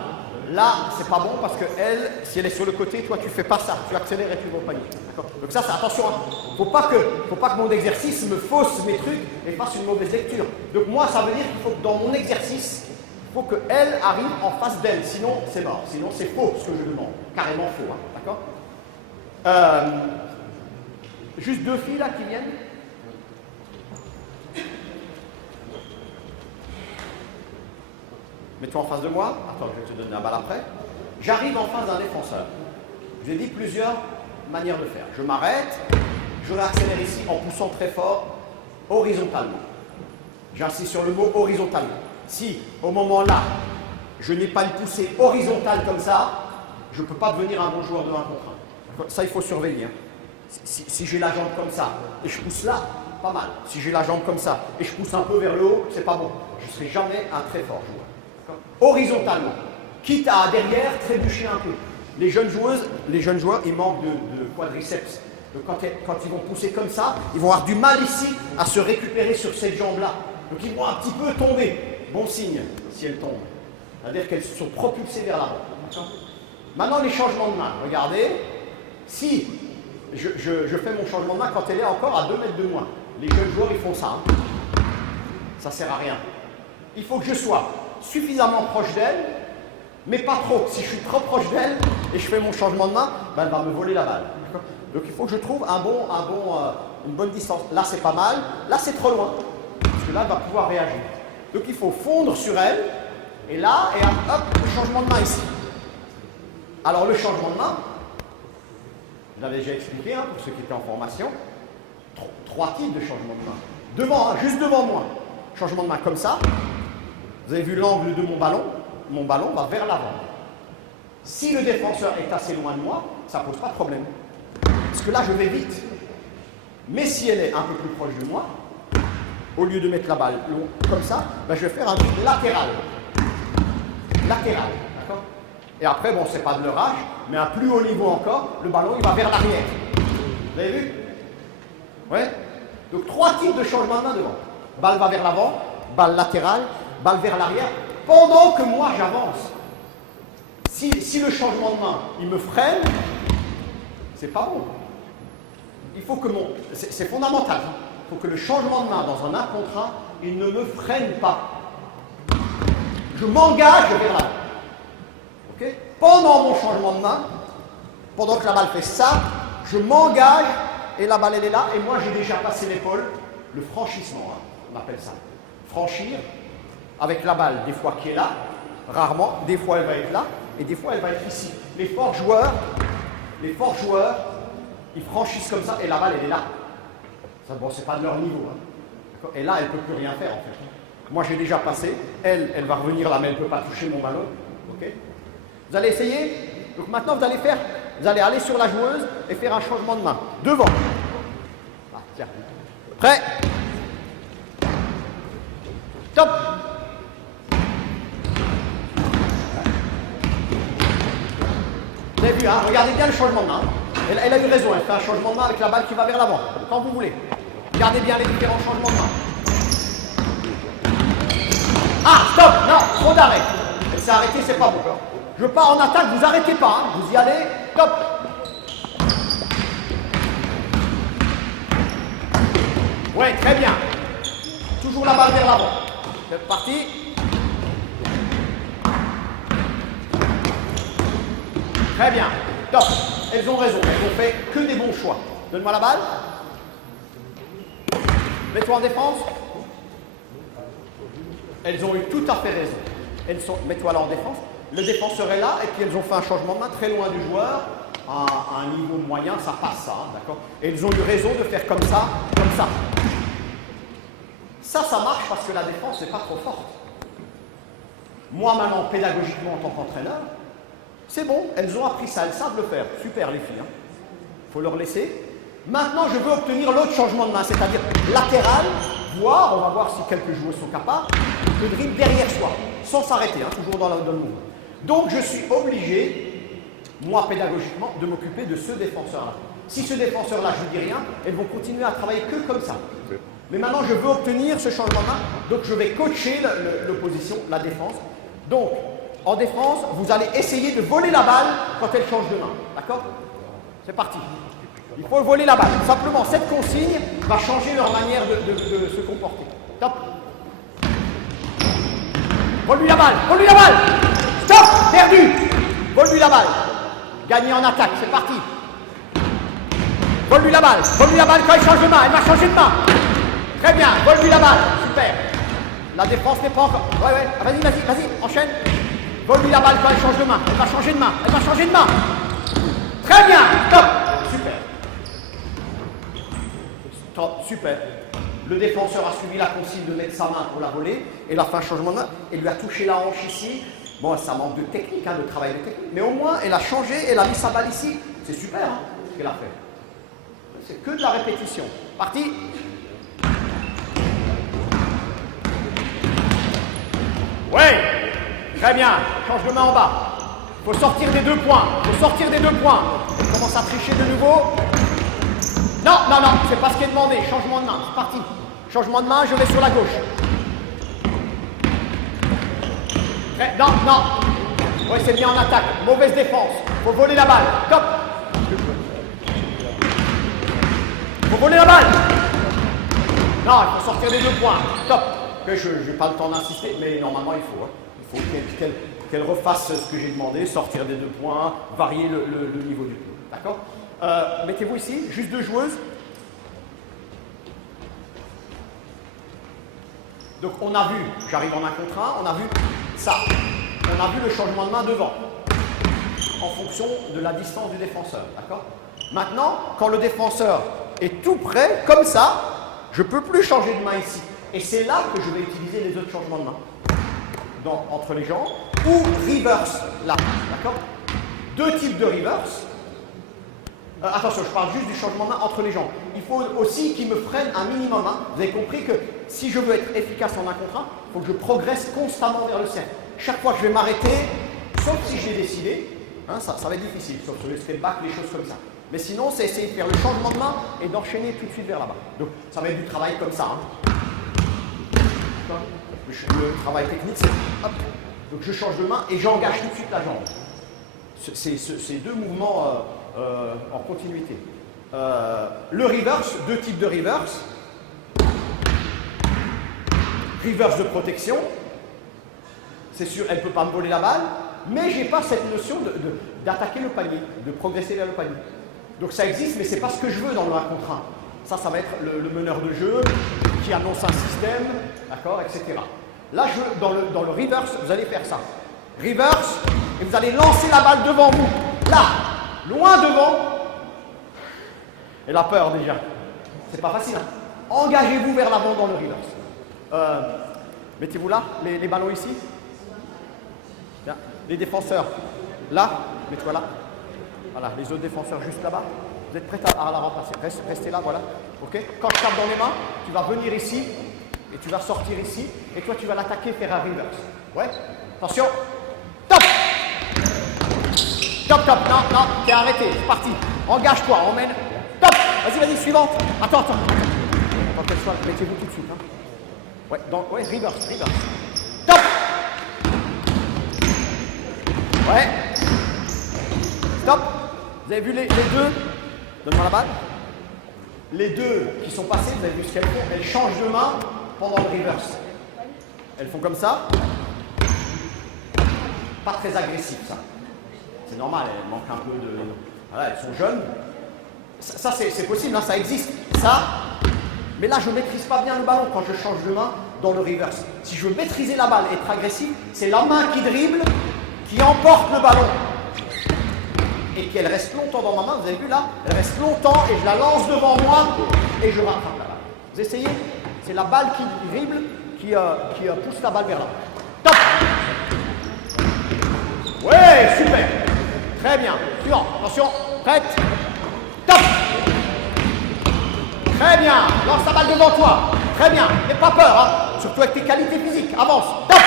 Là, c'est pas bon parce que elle, si elle est sur le côté, toi tu fais pas ça, tu accélères et tu vas au panier. Donc ça, c'est attention, hein. Faut pas que mon exercice me fausse mes trucs et fasse une mauvaise lecture. Donc moi, ça veut dire qu'il faut que dans mon exercice, il faut qu'elle arrive en face d'elle, sinon c'est mort, sinon c'est faux ce que je demande, carrément faux, hein. D'accord? Juste 2 filles là qui viennent. Mets-toi en face de moi. Attends, je vais te donner la balle après. J'arrive en face d'un défenseur. Je vous ai dit plusieurs manières de faire. Je m'arrête, je réaccélère ici en poussant très fort, horizontalement. J'insiste sur le mot horizontalement. Si, au moment là, je n'ai pas une poussée horizontale comme ça, je ne peux pas devenir un bon joueur de 1 contre 1. Ça, il faut surveiller. Hein. Si j'ai la jambe comme ça et je pousse là, pas mal. Si j'ai la jambe comme ça et je pousse un peu vers le haut, c'est pas bon. Je ne serai jamais un très fort joueur. Horizontalement. quitte à derrière trébucher un peu. Les jeunes joueurs, ils manquent de quadriceps. Donc quand ils vont pousser comme ça, ils vont avoir du mal ici à se récupérer sur cette jambe-là. Donc ils vont un petit peu tomber. Bon signe si elles tombent. C'est-à-dire qu'elles sont propulsées vers l'avant. Maintenant les changements de main. Regardez, si je fais mon changement de main quand elle est encore à 2 mètres de moi. Les jeunes joueurs, ils font ça. Ça ne sert à rien. Il faut que je sois suffisamment proche d'elle, mais pas trop. Si je suis trop proche d'elle et je fais mon changement de main, ben, elle va me voler la balle. Donc il faut que je trouve une bonne distance. Là, c'est pas mal. Là, c'est trop loin. Parce que là, elle va pouvoir réagir. Donc il faut fondre sur elle. Et là, et hop, le changement de main ici. Alors le changement de main, je l'avais déjà expliqué pour ceux qui étaient en formation. 3 types de changement de main. Devant, juste devant moi. Changement de main comme ça. Vous avez vu l'angle de mon ballon va vers l'avant. Si le défenseur est assez loin de moi, ça ne pose pas de problème. Parce que là, je vais vite. Mais si elle est un peu plus proche de moi, au lieu de mettre la balle comme ça, ben, je vais faire un truc latéral. Latéral, d'accord? Et après, bon, c'est pas de leur âge, mais à plus haut niveau encore, le ballon, il va vers l'arrière. Vous avez vu? Ouais. Donc 3 types de changements de main devant. Balle va vers l'avant, balle latérale, balle vers l'arrière, pendant que moi j'avance. Si le changement de main, il me freine, c'est pas bon. Il faut que c'est fondamental. Il faut que le changement de main dans un 1 contre 1, il ne me freine pas. Je m'engage vers l'avant. Okay? Pendant mon changement de main, pendant que la balle fait ça, je m'engage et la balle elle est là et moi j'ai déjà passé l'épaule, le franchissement, on appelle ça. Franchir avec la balle, des fois qui est là, rarement, des fois elle va être là et des fois elle va être ici. Les forts joueurs, ils franchissent comme ça et la balle elle est là. Ça, bon, c'est pas de leur niveau. Et là, elle ne peut plus rien faire en fait. Moi j'ai déjà passé, elle va revenir là mais elle ne peut pas toucher mon ballon. Okay? Vous allez essayer. Donc maintenant vous allez aller sur la joueuse et faire un changement de main. Devant. Ah, tiens. Prêt? Top. Vous avez vu, hein? Regardez bien le changement de main. Elle a eu raison, elle fait un changement de main avec la balle qui va vers l'avant, quand vous voulez. Regardez bien les différents changements de main. Ah, stop! Non, trop d'arrêt. Elle s'est arrêtée, c'est pas bon. Je pars en attaque, vous arrêtez pas, hein. Vous y allez, top! Ouais, très bien. Toujours la balle vers l'avant. C'est parti. Très bien, top. Elles ont raison, elles ont fait que des bons choix. Donne-moi la balle. Mets-toi en défense. Elles ont eu tout à fait raison. Mets-toi là en défense. Le défenseur est là et puis elles ont fait un changement de main très loin du joueur. À un niveau moyen, ça passe ça, d'accord? Et elles ont eu raison de faire comme ça, comme ça. Ça marche parce que la défense n'est pas trop forte. Moi maintenant, pédagogiquement en tant qu'entraîneur, c'est bon, elles ont appris ça, elles savent le faire. Super les filles. Il faut leur laisser. Maintenant, je veux obtenir l'autre changement de main, c'est-à-dire latéral, on va voir si quelques joueurs sont capables, de dribble derrière soi, sans s'arrêter, hein, toujours dans le mouvement. Donc, je suis obligé, moi, pédagogiquement, de m'occuper de ce défenseur-là. Si ce défenseur-là, je ne dis rien, elles vont continuer à travailler que comme ça. Mais maintenant, je veux obtenir ce changement de main, donc je vais coacher l'opposition, la défense. Donc, en défense, vous allez essayer de voler la balle quand elle change de main. D'accord? C'est parti. Il faut voler la balle. Simplement, cette consigne va changer leur manière de se comporter. Top. Vole-lui la balle. Vole-lui la balle. Stop. Perdu. Vole-lui la balle. Gagné en attaque. C'est parti. Vole-lui la balle. Vole-lui la balle quand elle change de main. Elle va changer de main. Très bien. Vole-lui la balle. Super. La défense n'est pas encore... Ouais. Vas-y. Enchaîne. Vole-lui la balle quand elle change de main. Elle va changer de main. Très bien. Top. Top, super. Le défenseur a suivi la consigne de mettre sa main pour la voler et il a fait un changement de main et lui a touché la hanche ici. Bon, ça manque de technique, de travail de technique, mais au moins elle a changé, elle a mis sa balle ici. C'est super ce qu'elle a fait. C'est que de la répétition. Parti. Ouais. Très bien. Change de main en bas. Il faut sortir des 2 points. Il faut sortir des 2 points. On commence à tricher de nouveau. Non, non, non, c'est pas ce qui est demandé. Changement de main. C'est parti. Changement de main, je vais sur la gauche. Non, non. Oui, c'est bien en attaque. Mauvaise défense. Il faut voler la balle. Top. Il faut voler la balle. Non, il faut sortir des 2 points. Top. Je n'ai pas le temps d'insister, mais normalement il faut. Il faut qu'elle refasse ce que j'ai demandé, sortir des 2 points, varier le niveau du jeu. D'accord. Mettez-vous ici, juste 2 joueuses. Donc on a vu, j'arrive en 1 contre 1, on a vu ça. On a vu le changement de main devant, en fonction de la distance du défenseur. D'accord. Maintenant, quand le défenseur est tout près, comme ça, je ne peux plus changer de main ici. Et c'est là que je vais utiliser les autres changements de main. Entre les jambes, ou reverse, là. D'accord. 2 types de reverse. Attention, je parle juste du changement de main entre les jambes. Il faut aussi qu'il me freine un minimum. Hein. Vous avez compris que si je veux être efficace en 1 contre 1, il faut que je progresse constamment vers le cercle. Chaque fois que je vais m'arrêter, sauf si j'ai décidé, hein, ça va être difficile, sauf sur le step back, les choses comme ça. Mais sinon, c'est essayer de faire le changement de main et d'enchaîner tout de suite vers là-bas. Donc, ça va être du travail comme ça. Hein. Le travail technique, c'est hop. Donc, je change de main et j'engage tout de suite la jambe. C'est 2 mouvements en continuité. Le reverse, 2 types de reverse. Reverse de protection. C'est sûr, elle ne peut pas me voler la balle, mais je n'ai pas cette notion d'attaquer le panier, de progresser vers le panier. Donc ça existe, mais ce n'est pas ce que je veux dans le 1 contre 1. Ça va être le meneur de jeu qui annonce un système, d'accord, etc. Là, dans le reverse, vous allez faire ça. Reverse, et vous allez lancer la balle devant vous. Là, loin devant. Et la peur déjà. C'est pas facile. Hein. Engagez-vous vers l'avant dans le reverse. Mettez-vous là, les ballons ici. Bien. Les défenseurs, là, mets-toi là. Voilà, les autres défenseurs juste là-bas. Vous êtes prêts à la remplacer. Restez là, voilà. Ok. Quand je tape dans les mains, tu vas venir ici et tu vas sortir ici. Et toi, tu vas l'attaquer, faire un reverse. Ouais. Attention. Top. Top, top. Non, non, t'es arrêté. C'est parti. Engage-toi, emmène. Top. Vas-y, suivante. Attends. Attends qu'elle soit. Mettez-vous tout de suite. Hein. Ouais, reverse. Top. Ouais. Stop. Vous avez vu les 2? Donne-moi la balle. Les 2 qui sont passées, vous avez vu ce qu'elles font? Elles changent de main pendant le reverse. Elles font comme ça. Pas très agressif, ça. C'est normal, elles manquent un peu de... Voilà, elles sont jeunes. Ça c'est possible, hein, ça existe. Ça, mais là, je ne maîtrise pas bien le ballon quand je change de main dans le reverse. Si je veux maîtriser la balle et être agressif, c'est la main qui dribble, qui emporte le ballon. Et qu'elle reste longtemps dans ma main, vous avez vu là, elle reste longtemps et je la lance devant moi et je rattrape la balle. Vous essayez? C'est la balle qui dribble, qui pousse la balle vers là. Top. Ouais, super. Très bien. Suivant. Attention. Prête. Top. Très bien. Lance la balle devant toi. Très bien. N'aie pas peur, hein. Surtout avec tes qualités physiques. Avance. Top.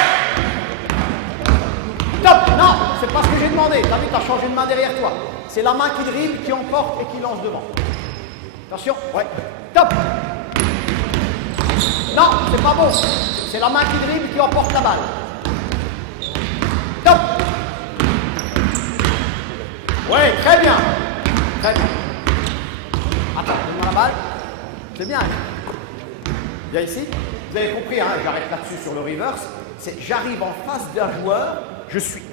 Top. Non, c'est pas ce que j'ai demandé. T'as vu, t'as changé de main derrière toi. C'est la main qui dribble, qui emporte et qui lance devant. Attention. Ouais. Top. Non, c'est pas bon. C'est la main qui dribble, qui emporte la balle. Top. Ouais, très bien. Très bien. Attends, donne-moi la balle. C'est bien. Viens ici. Vous avez compris, hein, j'arrête là-dessus sur le reverse. J'arrive en face d'un joueur,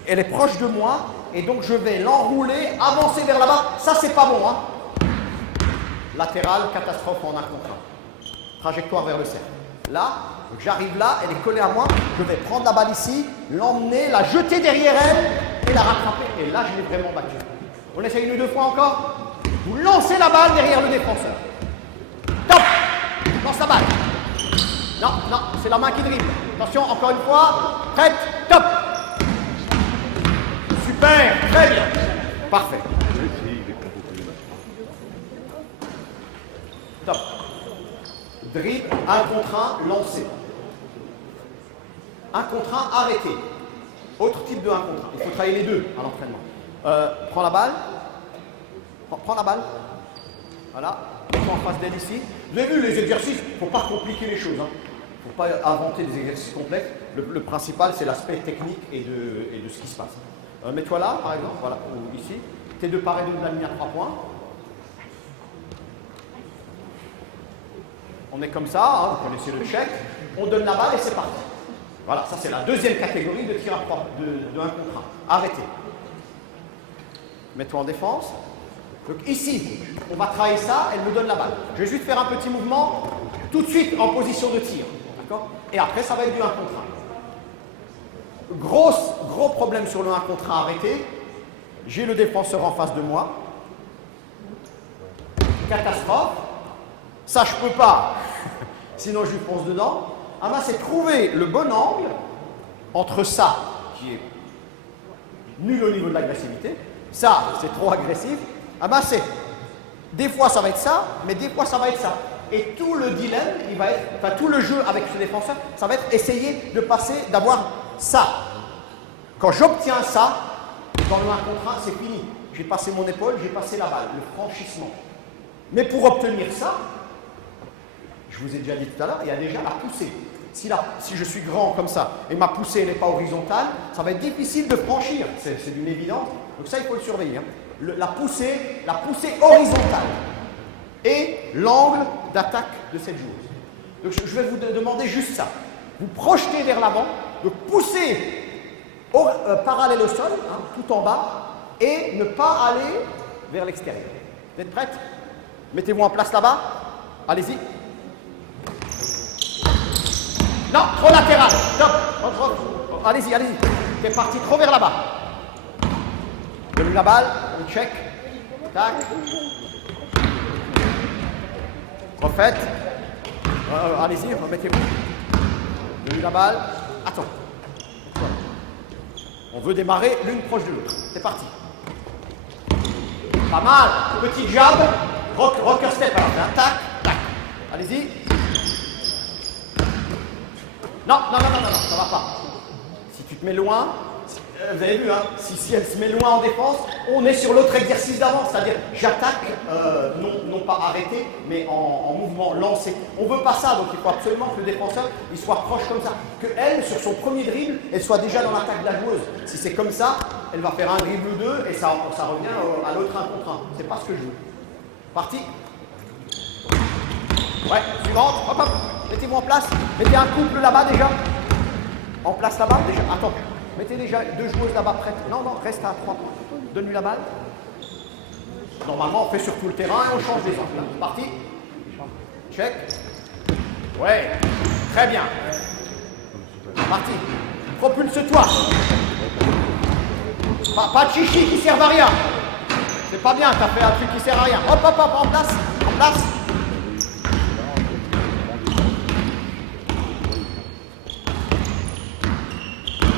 elle est proche de moi, et donc je vais l'enrouler, avancer vers là-bas. Ça, c'est pas bon. Hein. Latéral, catastrophe en 1 contre 1. Trajectoire vers le cercle. Là, j'arrive là, elle est collée à moi. Je vais prendre la balle ici, l'emmener, la jeter derrière elle et la rattraper. Et là, je l'ai vraiment battue. On essaye 1 ou 2 fois encore. Vous lancez la balle derrière le défenseur. Top. Lance la balle. Non, non, c'est la main qui dribble. Attention, encore une fois. Prête. Top. Super. Très bien. Parfait. Top. Dribble, 1 contre 1, lancé. 1 contre 1, arrêté. Autre type de 1 contre 1. Il faut travailler les deux à l'entraînement. Prends la balle. Prends la balle. Voilà. En face d'elle ici. Vous avez vu les exercices, il ne faut pas compliquer les choses. Il ne faut pas inventer des exercices complexes. Le principal, c'est l'aspect technique et de ce qui se passe. Mets-toi là, par exemple, voilà, ou ici. Tes deux part et deux de la ligne à 3 points. On est comme ça, vous connaissez le check. On donne la balle et c'est parti. Voilà, ça c'est la deuxième catégorie de tir à 3, de 1 contre 1. Arrêtez. Mets-toi en défense. Donc ici, on va travailler ça, elle me donne la balle. Je vais juste faire un petit mouvement, tout de suite en position de tir. D'accord? Et après, ça va être du 1 contre 1. Gros problème sur le 1 contre 1 arrêté. J'ai le défenseur en face de moi. Catastrophe. Ça, je peux pas. Sinon, je lui fonce dedans. Ah ben, c'est trouver le bon angle entre ça, qui est nul au niveau de l'agressivité. Ça, c'est trop agressif. Ah ben, c'est. Des fois, ça va être ça, mais des fois, ça va être ça. Et tout le dilemme, il va être. Enfin, tout le jeu avec ce défenseur, ça va être essayer de passer, d'avoir ça. Quand j'obtiens ça, dans le 1 contre 1, c'est fini. J'ai passé mon épaule, j'ai passé la balle, le franchissement. Mais pour obtenir ça, je vous ai déjà dit tout à l'heure, il y a déjà la poussée. Si je suis grand comme ça et ma poussée n'est pas horizontale, ça va être difficile de franchir. C'est d'une évidence. Donc ça, il faut le surveiller. La poussée horizontale et l'angle d'attaque de cette joueuse. Donc je vais vous demander juste ça. Vous projetez vers l'avant, de pousser parallèle au sol, tout en bas, et ne pas aller vers l'extérieur. Vous êtes prêtes? Mettez-vous en place là-bas. Allez-y. Non, trop latéral. Stop. Allez-y. T'es parti trop vers là-bas. Donne-lui la balle. On check. Tac. Refaites. Allez-y, remettez-vous. Donne-lui la balle. Attends. On veut démarrer l'une proche de l'autre. C'est parti. Pas mal. Petit jab. Rocker step. Alors, tac. Allez-y. Non, ça va pas. Si tu te mets loin, vous avez vu, si elle se met loin en défense, on est sur l'autre exercice d'avant, c'est-à-dire j'attaque, non pas arrêté, mais en mouvement lancé. On veut pas ça, donc il faut absolument que le défenseur il soit proche comme ça. Que elle, sur son premier dribble, elle soit déjà dans l'attaque de la joueuse. Si c'est comme ça, elle va faire un dribble ou deux et ça revient à l'autre 1 contre 1. C'est pas ce que je veux. Parti. Ouais, suivante, hop. Mettez-vous en place. Mettez un couple là-bas déjà. En place là-bas déjà. Attends. Mettez déjà 2 joueuses là-bas prêtes. Non, reste à 3. Donne-lui la balle. Normalement, on fait sur tout le terrain et on change les angles. Parti. Check. Ouais. Très bien. Parti. Propulse-toi. Pas de chichi qui sert à rien. C'est pas bien, t'as fait un truc qui sert à rien. Hop, en place. En place.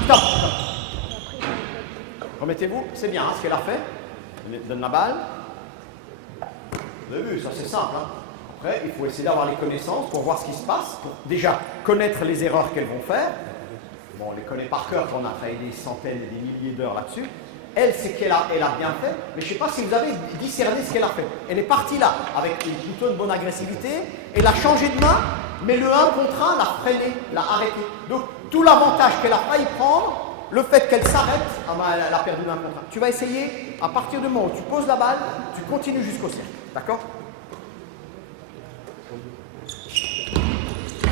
Stop. Remettez-vous, c'est bien ce qu'elle a fait. Elle donne la balle. Vous avez vu, ça c'est simple. Après, il faut essayer d'avoir les connaissances pour voir ce qui se passe, pour déjà connaître les erreurs qu'elles vont faire. Bon, on les connaît par cœur, on a travaillé des centaines et des milliers d'heures là-dessus. Elle, c'est qu'elle a bien fait, mais je ne sais pas si vous avez discerné ce qu'elle a fait. Elle est partie là, avec plutôt une bonne agressivité, elle a changé de main, mais le 1 contre 1 l'a freiné, l'a arrêté. Donc, tout l'avantage qu'elle a failli prendre, le fait qu'elle s'arrête, elle a perdu le 1 contre 1. Tu vas essayer, à partir du moment où tu poses la balle, tu continues jusqu'au cercle. D'accord?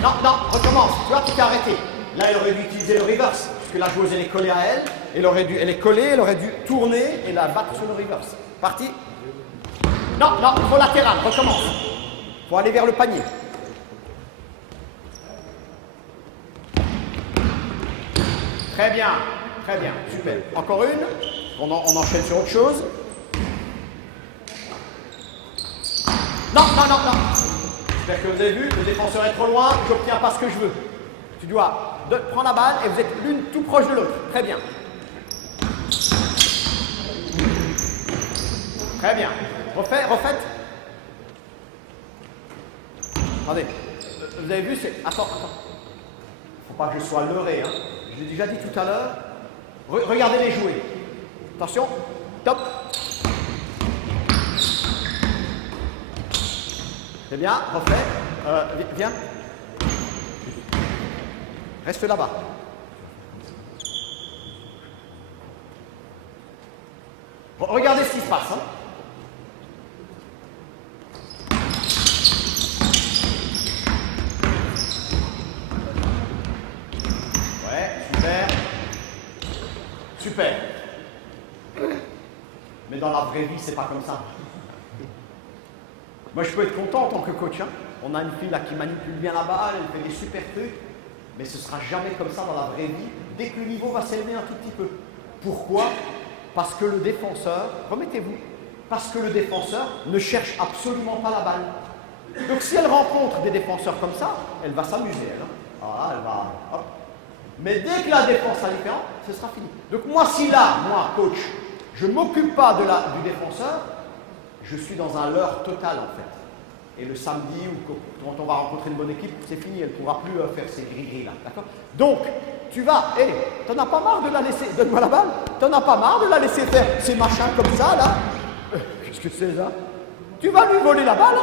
Non, recommence. Tu vois, tu t'es arrêté. Là, elle aurait dû utiliser le reverse, puisque la joueuse, elle est collée à elle. Elle est collée, elle aurait dû tourner et la battre sur le reverse. Parti. Non, il faut latéral, recommence. Il faut aller vers le panier. Très bien, super. Encore une. On enchaîne sur autre chose. Non. J'espère que vous avez vu, le défenseur est trop loin, j'obtiens pas ce que je veux. Tu dois prendre la balle et vous êtes l'une tout proche de l'autre. Très bien. Très bien. Refaites. Attendez. Vous avez vu, c'est... Attends. Faut pas que je sois leurré. Je l'ai déjà dit tout à l'heure. Regardez-les jouer. Attention, top. C'est bien, refais. Viens. Reste là-bas. Regardez ce qui se passe. Hein. Ouais, super. Super. Mais dans la vraie vie, c'est pas comme ça. Moi, je peux être content en tant que coach. Hein. On a une fille là qui manipule bien la balle, elle fait des super trucs. Mais ce ne sera jamais comme ça dans la vraie vie, dès que le niveau va s'élever un tout petit peu. Pourquoi? Parce que le défenseur, remettez-vous, parce que le défenseur ne cherche absolument pas la balle. Donc si elle rencontre des défenseurs comme ça, elle va s'amuser. Ah, elle va, hop. Mais dès que la défense sera différente, ce sera fini. Donc moi, si là, moi, coach, je ne m'occupe pas du défenseur, je suis dans un leurre total en fait. Et le samedi, ou quand on va rencontrer une bonne équipe, c'est fini, elle ne pourra plus faire ces gris-gris là, d'accord? Donc, tu vas, t'en as pas marre de la laisser, donne-moi la balle, t'en as pas marre de la laisser faire ces machins comme ça, là? Qu'est-ce que c'est ça? Tu vas lui voler la balle?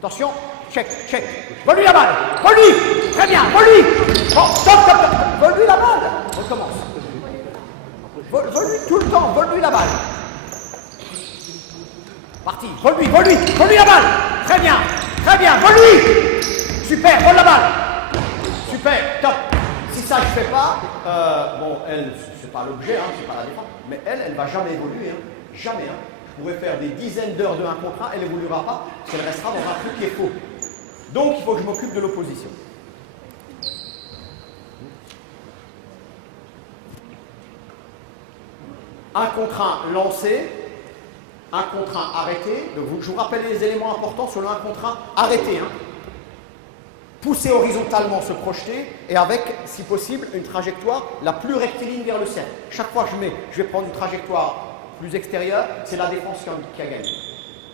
Attention, check. Vole-lui la balle, vole-lui! Très bien, vole-lui! Oh, stop, vole-lui la balle! Recommence. Vole-lui tout le temps, vole-lui la balle. Parti, vole-lui la balle! Très bien, vole-lui! Super, vole la balle! Super, top! Si ça je fais pas, bon, elle, c'est pas l'objet, hein, c'est pas la défense, mais elle va jamais évoluer, hein, jamais. Hein. Je pourrais faire des dizaines d'heures de 1 contre 1, elle n'évoluera pas, parce qu'elle restera dans un truc qui est faux. Donc, il faut que je m'occupe de l'opposition. Un contre 1 lancé, 1 contre 1 arrêté. Donc, je vous rappelle les éléments importants sur le 1 contre 1 arrêté. Hein. Pousser horizontalement, se projeter, et avec, si possible, une trajectoire la plus rectiligne vers le cercle. Chaque fois que je vais prendre une trajectoire plus extérieure, c'est la défense qui a gagné.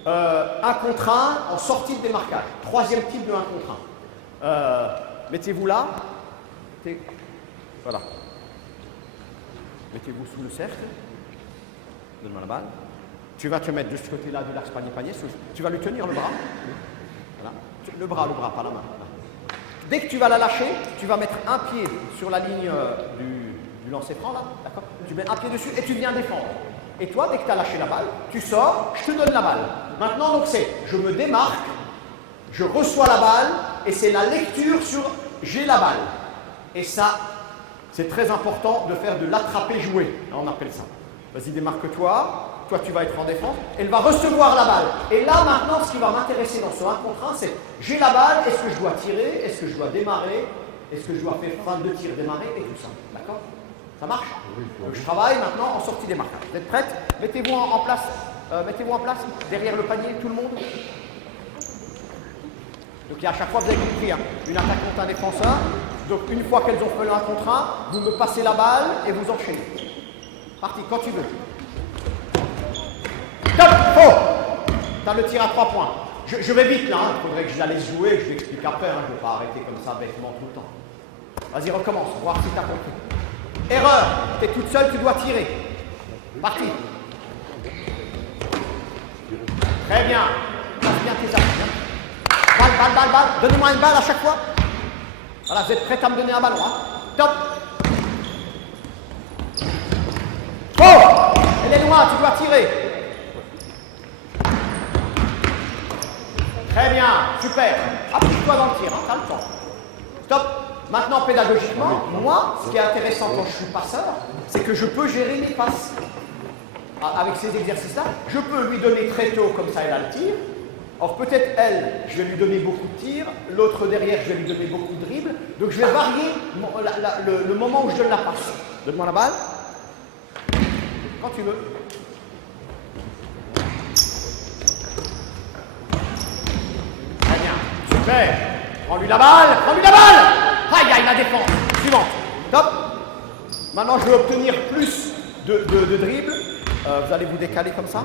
1 contre 1 en sortie de démarquage. 3e type de 1 contre 1. Mettez-vous là. Voilà. Mettez-vous sous le cercle. Donne-moi la balle. Tu vas te mettre de ce côté-là de l'axe panier-panier. Tu vas lui tenir le bras. Voilà. Le bras, pas la main. Voilà. Dès que tu vas la lâcher, tu vas mettre un pied sur la ligne du lancer franc, là. D'accord? Tu mets un pied dessus et tu viens défendre. Et toi, dès que tu as lâché la balle, tu sors, je te donne la balle. Maintenant, donc c'est, je me démarque, je reçois la balle, et c'est la lecture sur j'ai la balle. Et ça, c'est très important de faire de l'attraper-jouer, on appelle ça. Vas-y, démarque-toi, toi tu vas être en défense, elle va recevoir la balle. Et là, maintenant, ce qui va m'intéresser dans ce 1 contre 1, c'est j'ai la balle, est-ce que je dois tirer, est-ce que je dois démarrer, est-ce que je dois faire fin de tir, démarrer, et tout ça. D'accord? Ça marche? Donc, je travaille maintenant en sortie des marquages. Vous êtes prêtes? Mettez-vous en place. Mettez-vous en place derrière le panier, tout le monde. Donc à chaque fois, vous avez compris, hein, une attaque contre un défenseur. Donc une fois qu'elles ont fait le 1 contre 1, vous me passez la balle et vous enchaînez. Parti, quand tu veux. Top! Faux! Tu as le tir à 3 points. Je vais vite là, il faudrait que je la laisse jouer, je l'explique après, hein, je ne vais pas arrêter comme ça bêtement tout le temps. Vas-y, recommence, voir si tu as compris. Erreur, tu es toute seule, tu dois tirer. Parti. Très bien. Passe bien tes appuis. Balle. Donnez-moi une balle à chaque fois. Voilà, vous êtes prêts à me donner un ballon. Hein. Top. Oh! Elle est loin, tu dois tirer. Très bien, super. Applique-toi dans le tir, hein, t'as le temps. Stop. Maintenant, pédagogiquement, moi, ce qui est intéressant quand je suis passeur, c'est que je peux gérer mes passes. Avec ces exercices-là, je peux lui donner très tôt, comme ça elle a le tir. Or, peut-être elle, je vais lui donner beaucoup de tirs, l'autre derrière, je vais lui donner beaucoup de dribbles. Donc, je vais varier le moment où je donne la passe. Donne-moi la balle. Quand tu veux. Très bien, super. Prends-lui la balle. Aïe, la défense. Suivante. Top. Maintenant, je vais obtenir plus de dribbles. Vous allez vous décaler comme ça.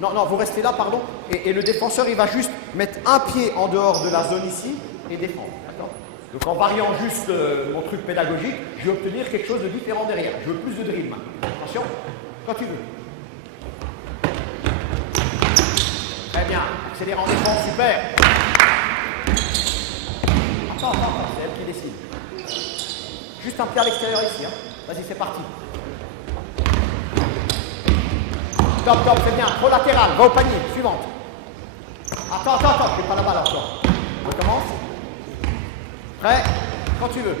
Non, vous restez là, pardon. Et le défenseur, il va juste mettre un pied en dehors de la zone ici et défendre. D'accord? Donc en variant juste mon truc pédagogique, je vais obtenir quelque chose de différent derrière. Je veux plus de drill maintenant. Attention, quand tu veux. Très bien, accélère en défense, super. Attends, c'est elle qui décide. Juste un pied à l'extérieur ici. Hein. Vas-y, c'est parti. Top, c'est bien. Trop latéral, va au panier. Suivante. Attends, je n'ai pas la balle encore. On recommence. Prêt? Quand tu veux.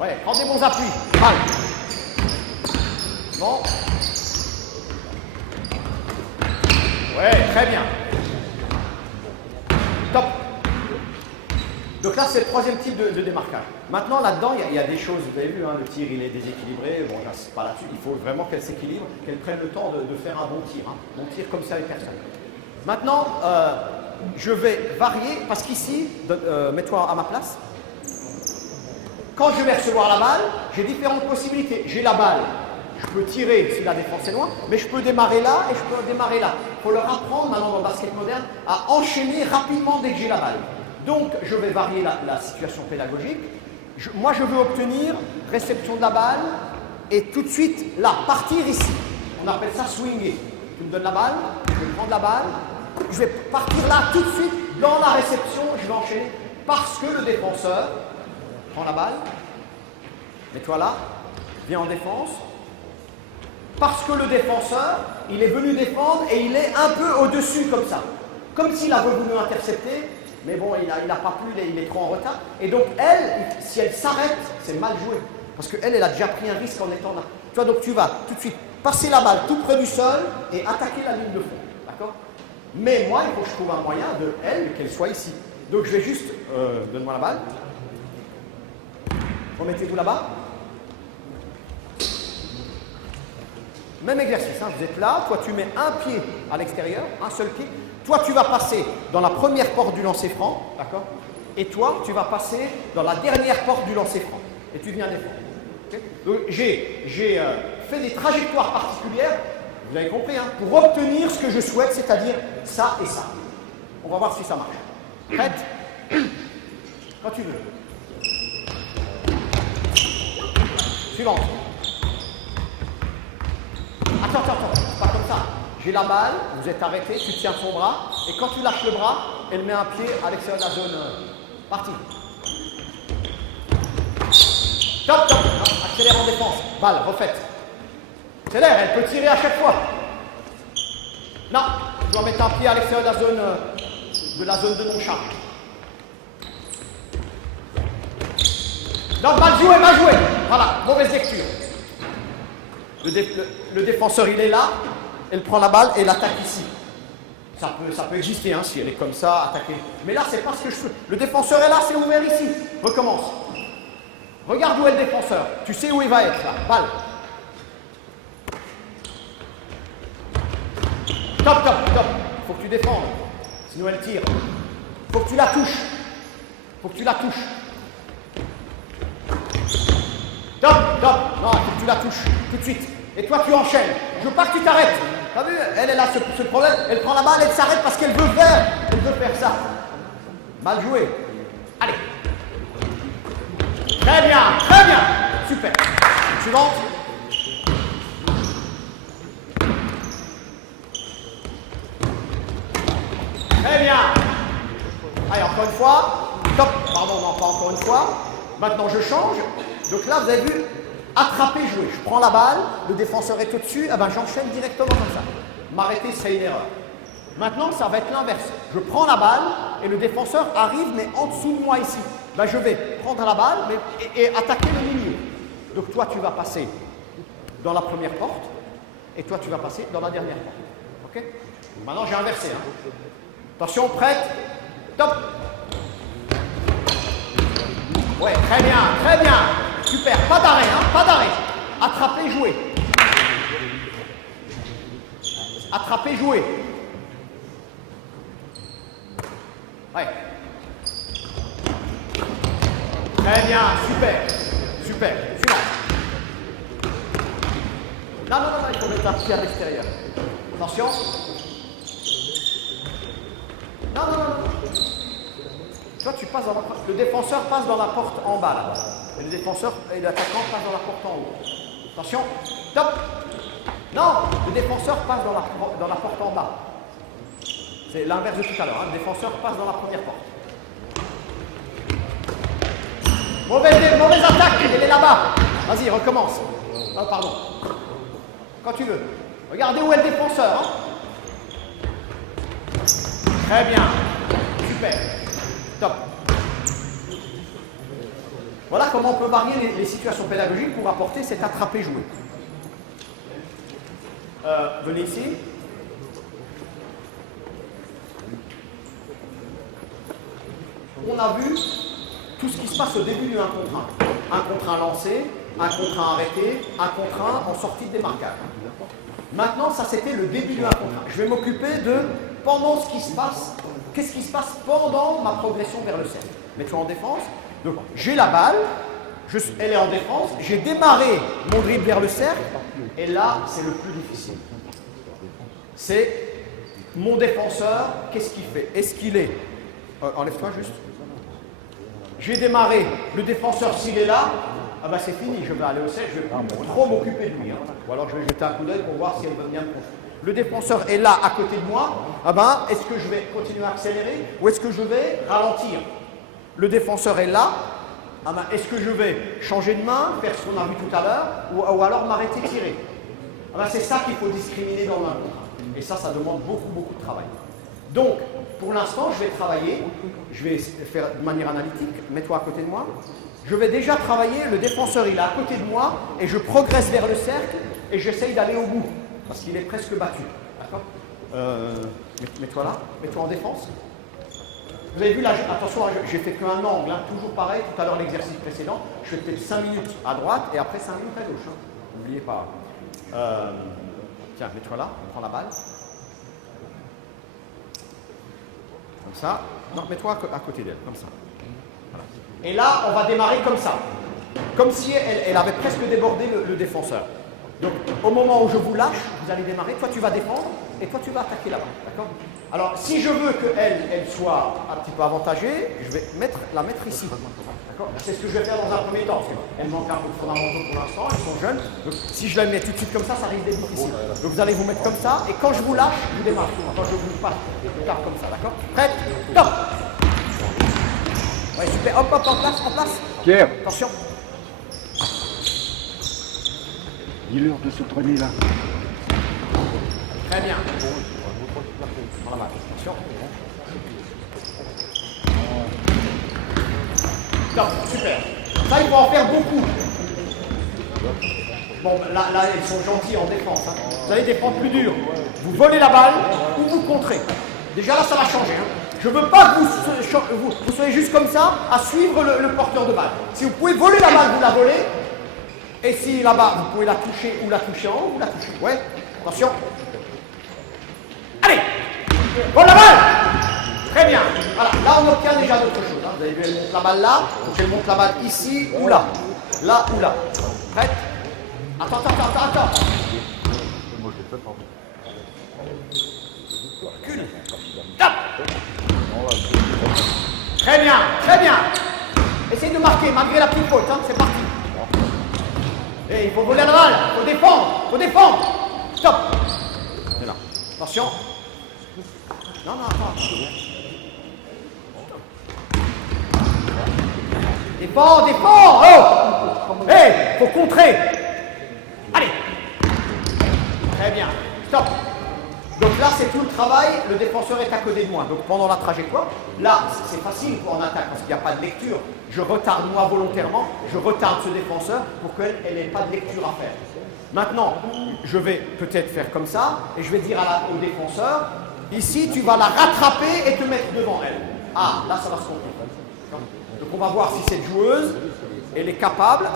Ouais, prends des bons appuis. Balle. Bon. Ouais, très bien. Top. Donc là, c'est le troisième type de démarquage. Maintenant, là-dedans, il y a des choses, vous avez vu, hein, le tir, il est déséquilibré. Bon, là, c'est pas là-dessus. Il faut vraiment qu'elle s'équilibre, qu'elle prenne le temps de faire un bon tir. Hein. Bon tir comme ça avec personne. Maintenant, je vais varier, parce qu'ici, mets-toi à ma place. Quand je vais recevoir la balle, j'ai différentes possibilités. J'ai la balle. Je peux tirer si la défense est loin, mais je peux démarrer là et je peux démarrer là. Il faut leur apprendre maintenant dans le basket moderne à enchaîner rapidement dès que j'ai la balle. Donc, je vais varier la situation pédagogique. Moi, je veux obtenir réception de la balle et tout de suite, là, partir ici. On appelle ça swinger. Tu me donnes la balle, je vais prendre la balle, je vais partir là tout de suite dans la réception, je vais enchaîner parce que le défenseur prend la balle, mets-toi là, viens en défense. Parce que le défenseur, il est venu défendre et il est un peu au-dessus comme ça. Comme s'il avait voulu intercepter, mais bon, il n'a pas pu, il est trop en retard. Et donc elle, si elle s'arrête, c'est mal joué. Parce qu'elle, a déjà pris un risque en étant là. Tu vois, donc tu vas tout de suite passer la balle tout près du sol et attaquer la ligne de fond. D'accord? Mais moi, il faut que je trouve un moyen de elle, qu'elle soit ici. Donc je vais juste, donne-moi la balle. Remettez-vous là-bas. Même exercice, hein, vous êtes là, toi tu mets un pied à l'extérieur, un seul pied. Toi tu vas passer dans la première porte du lancer franc, d'accord? Et toi tu vas passer dans la dernière porte du lancer franc. Et tu viens défendre. Okay? Donc j'ai fait des trajectoires particulières, vous avez compris, hein, pour obtenir ce que je souhaite, c'est-à-dire ça et ça. On va voir si ça marche. Prête? Quand tu veux. Suivante. Attends, pas comme ça. J'ai la balle, vous êtes arrêté, tu tiens son bras, et quand tu lâches le bras, elle met un pied à l'extérieur de la zone. Parti. Top. Non, accélère en défense. Balle, refaite. Accélère, elle peut tirer à chaque fois. Non, je dois mettre un pied à l'extérieur de la zone de non-charge. Non, mal joué. Voilà, mauvaise lecture. Le défenseur, il est là, elle prend la balle et l'attaque ici. Ça peut exister, hein, si elle est comme ça, attaquer. Mais là, c'est pas ce que je fais. Le défenseur est là, c'est ouvert ici. Recommence. Regarde où est le défenseur. Tu sais où il va être, là. Balle. Top. Faut que tu défendes. Sinon, elle tire. Faut que tu la touches. Top. Non, faut que tu la touches tout de suite. Et toi, tu enchaînes. Je veux pas que tu t'arrêtes. T'as vu? Elle a ce problème. Elle prend la balle, elle s'arrête parce qu'elle veut faire. Ça. Mal joué. Allez. Très bien. Super. Suivante. Très bien. Allez, encore une fois. Top. Pardon, non, pas encore une fois. Maintenant, je change. Donc là, vous avez vu, attraper, jouer. Je prends la balle, le défenseur est au-dessus, eh ben, j'enchaîne directement comme ça. M'arrêter serait une erreur. Maintenant, ça va être l'inverse. Je prends la balle et le défenseur arrive, mais en dessous de moi ici. Ben, je vais prendre la balle et attaquer le milieu. Donc toi, tu vas passer dans la première porte et toi, tu vas passer dans la dernière porte. Ok? Maintenant, j'ai inversé. Hein. Attention, prête. Top. Ouais, très bien. Super, pas d'arrêt, hein, pas d'arrêt. Attraper, jouer. Ouais. Très bien, super. Suivant. Non, il faut mettre un pied à l'extérieur. Attention. Non. toi, tu passes dans la porte. Le défenseur passe dans la porte en bas, là. Et le défenseur et l'attaquant passent dans la porte en haut. Attention, top. Non, le défenseur passe dans la porte en bas. C'est l'inverse de tout à l'heure. Hein. Le défenseur passe dans la première porte. Mauvaise attaque, elle est là-bas. Vas-y, recommence. Oh, pardon. Quand tu veux. Regardez où est le défenseur. Hein. Très bien. Super. Top. Voilà comment on peut varier les situations pédagogiques pour apporter cet attrapé-joué. Venez ici. On a vu tout ce qui se passe au début du 1 contre 1. 1 contre 1 lancé, 1 contre 1 arrêté, 1 contre 1 en sortie de démarquage. Maintenant, ça c'était le début du 1 contre 1. Je vais m'occuper de pendant ce qui se passe. Qu'est-ce qui se passe pendant ma progression vers le cercle? Mets-toi en défense. Donc, j'ai la balle, elle est en défense, j'ai démarré mon dribble vers le cercle, et là, c'est le plus difficile. C'est mon défenseur, qu'est-ce qu'il fait? Est-ce qu'il est... enlève-toi juste. J'ai démarré, le défenseur, s'il est là, ah bah c'est fini, je vais aller au cercle, je vais pas trop m'occuper de lui. Hein. Ou alors je vais jeter un coup d'œil pour voir si elle veut bien me contrôler. Le défenseur est là, à côté de moi, ah ben, est-ce que je vais continuer à accélérer ou est-ce que je vais ralentir? Le défenseur est là, ah ben, est-ce que je vais changer de main, faire ce qu'on a vu tout à l'heure, ou alors m'arrêter de tirer? Ah ben, c'est ça qu'il faut discriminer dans l'un contre un. Et ça demande beaucoup de travail. Donc, pour l'instant, je vais travailler, je vais faire de manière analytique, mets-toi à côté de moi. Je vais déjà travailler, le défenseur il est à côté de moi, et je progresse vers le cercle, et j'essaye d'aller au bout. Parce qu'il est presque battu. D'accord? Mets-toi là, mets-toi en défense. Vous avez vu là, attention, j'ai fait qu'un angle, hein, toujours pareil, tout à l'heure l'exercice précédent, je fais peut-être 5 minutes à droite et après 5 minutes à gauche. Hein. N'oubliez pas. Tiens, mets-toi là, on prend la balle. Comme ça. Non, mets-toi à côté d'elle, comme ça. Voilà. Et là, on va démarrer comme ça. Comme si elle avait presque débordé le défenseur. Donc, au moment où je vous lâche, vous allez démarrer. Toi, tu vas défendre et toi, tu vas attaquer là-bas. D'accord? Alors, si je veux qu'elle soit un petit peu avantagée, je vais la mettre ici. D'accord? C'est ce que je vais faire dans un premier temps. Parce qu'elle manque un peu de fondamentaux pour l'instant, ils sont jeunes. Donc, si je la mets tout de suite comme ça risque d'être difficile. Donc, vous allez vous mettre comme ça. Et quand je vous lâche, vous démarrez. Quand je vous passe, je tape comme ça. D'accord? Prête? Top! Ouais, super. Hop, en place. Pierre. Attention. Dis-leur de se traîner là. Très bien. Prends la balle. Attention. Top, super. Ça, il faut en faire beaucoup. Bon, là, ils sont gentils en défense. Hein. Vous allez défendre plus dur. Vous volez la balle ou vous contrez. Déjà là, ça va changer. Hein. Je ne veux pas que vous soyez juste comme ça à suivre le porteur de balle. Si vous pouvez voler la balle, vous la volez. Et si là-bas, vous pouvez la toucher ou la toucher en haut, vous la touchez. Ouais, attention. Allez, vole la balle. Très bien. Voilà, là on obtient déjà d'autres choses. Hein. Vous avez vu, elle monte la balle là. Donc elle monte la balle ici ou là. Là ou là. Prête? Attends. Recule. Top. Très bien. Essayez de marquer malgré la petite faute. Hein. C'est parti. Et il faut voler la balle, il faut défendre. Stop. C'est là. Attention. Non, attends. Défends. Oh. Faut contrer. Allez. Très bien. Stop. Donc là, c'est tout le travail. Le défenseur est à côté de moi. Donc pendant la trajectoire, là, c'est facile en attaque parce qu'il n'y a pas de lecture. Je retarde moi volontairement, je retarde ce défenseur pour qu'elle n'ait pas de lecture à faire. Maintenant, je vais peut-être faire comme ça et je vais dire au défenseur, ici, tu vas la rattraper et te mettre devant elle. Ah, là, ça va se compliquer. Donc on va voir si cette joueuse, elle est capable,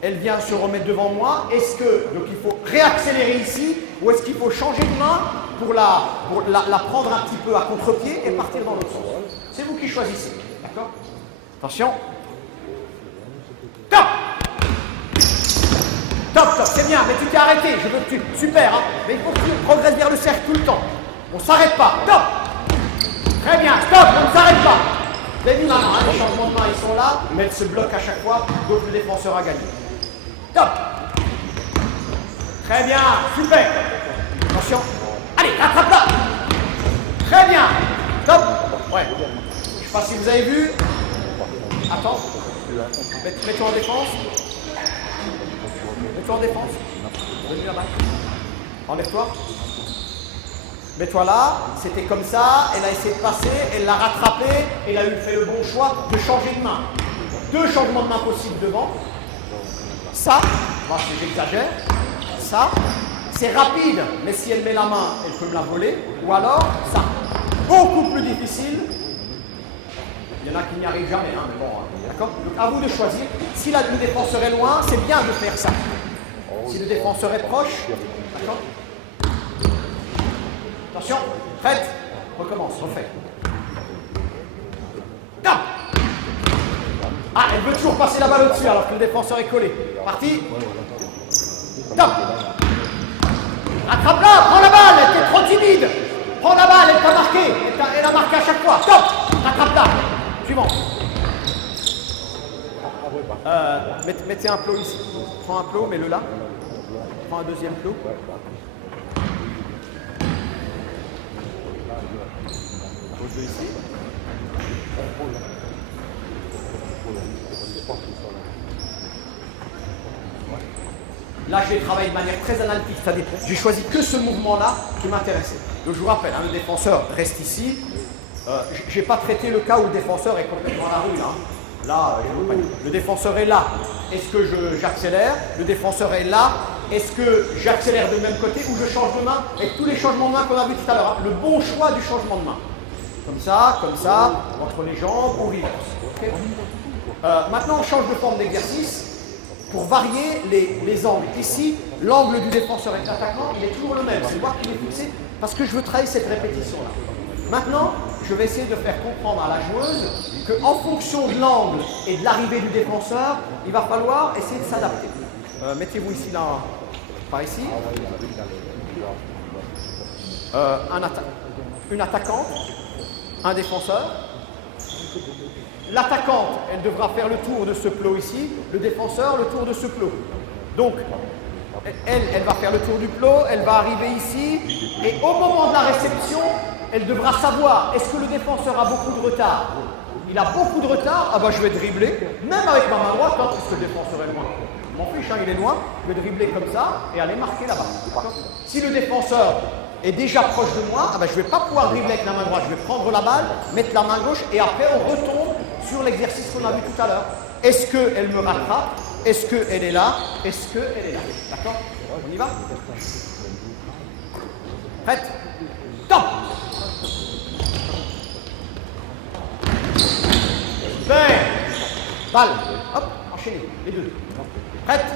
elle vient se remettre devant moi. Donc il faut réaccélérer ici ou est-ce qu'il faut changer de main pour la prendre un petit peu à contre-pied et partir dans l'autre sens? C'est vous qui choisissez. D'accord? Attention. Top, c'est bien, mais tu t'es arrêté. Je veux que tu... Super, hein? Mais il faut que tu progresses vers le cercle tout le temps. On ne s'arrête pas. Top. Très bien, stop, on ne s'arrête pas. Vous avez vu maintenant, hein, les changements de main, ils sont là, mais elles se bloquent à chaque fois, donc le défenseur a gagné. Top. Très bien, super. Attention. Allez, rattrape-la. Très bien. Top. Ouais. Je ne sais pas si vous avez vu. Attends. Mets-toi en défense. Mets-toi en défense. Reviens là-bas. Enlève-toi. Mets-toi là. C'était comme ça. Elle a essayé de passer. Elle l'a rattrapé. Elle a fait le bon choix de changer de main. 2 changements de main possibles devant. Ça, j'exagère. Ça, c'est rapide. Mais si elle met la main, elle peut me la voler. Ou alors, ça. Beaucoup plus difficile. Il y en a qui n'y arrivent jamais, hein, mais bon, hein, d'accord. Donc à vous de choisir. Si le défenseur est loin, c'est bien de faire ça. Si le défenseur est proche, d'accord. Attention, prête, recommence, refait. Top. Ah, elle veut toujours passer la balle au-dessus alors que le défenseur est collé. Parti. Top. Attrape-la, prends la balle, elle était trop timide. Prends la balle, elle t'a marqué. Elle a marqué à chaque fois. Top. Rattrape-la. Suivant. Mettez un plot ici. Prends un plot, mets-le là. Prends un deuxième plot. Pose-le ici. Là, je vais travailler de manière très analytique. J'ai choisi que ce mouvement-là qui m'intéressait. Donc, je vous rappelle, hein, le défenseur reste ici. Je n'ai pas traité le cas où le défenseur est complètement à la rue. Hein. Là, le défenseur est là. Est-ce que j'accélère? Le défenseur est là. Est-ce que j'accélère de même côté ou je change de main? Et tous les changements de main qu'on a vu tout à l'heure. Hein. Le bon choix du changement de main. Comme ça, entre les jambes, on reverse. Okay. Maintenant, on change de forme d'exercice pour varier les angles. Ici, l'angle du défenseur et de l'attaquant, il est toujours le même. C'est moi qui l'ai fixé parce que je veux travailler cette répétition-là. Maintenant, je vais essayer de faire comprendre à la joueuse qu'en fonction de l'angle et de l'arrivée du défenseur, il va falloir essayer de s'adapter. Mettez-vous ici, là, par ici. Une attaquante, un défenseur. L'attaquante, elle devra faire le tour de ce plot ici, le défenseur, le tour de ce plot. Donc, elle va faire le tour du plot, elle va arriver ici, et au moment de la réception, elle devra savoir, est-ce que le défenseur a beaucoup de retard? Il a beaucoup de retard, ah bah je vais dribbler, même avec ma main droite, hein, puisque le défenseur est loin. Je m'en fiche, hein, il est loin, je vais dribbler comme ça, et aller marquer là-bas. Si le défenseur est déjà proche de moi, ah bah, je ne vais pas pouvoir dribbler avec la main droite, je vais prendre la balle, mettre la main gauche, et après on retombe sur l'exercice qu'on a vu tout à l'heure. Est-ce qu'elle me rattrape? Est-ce qu'elle est là? Est-ce qu'elle est là? D'accord? On y va? Prête? Top! Super! Balle! Hop, enchaînez, les deux. Prête?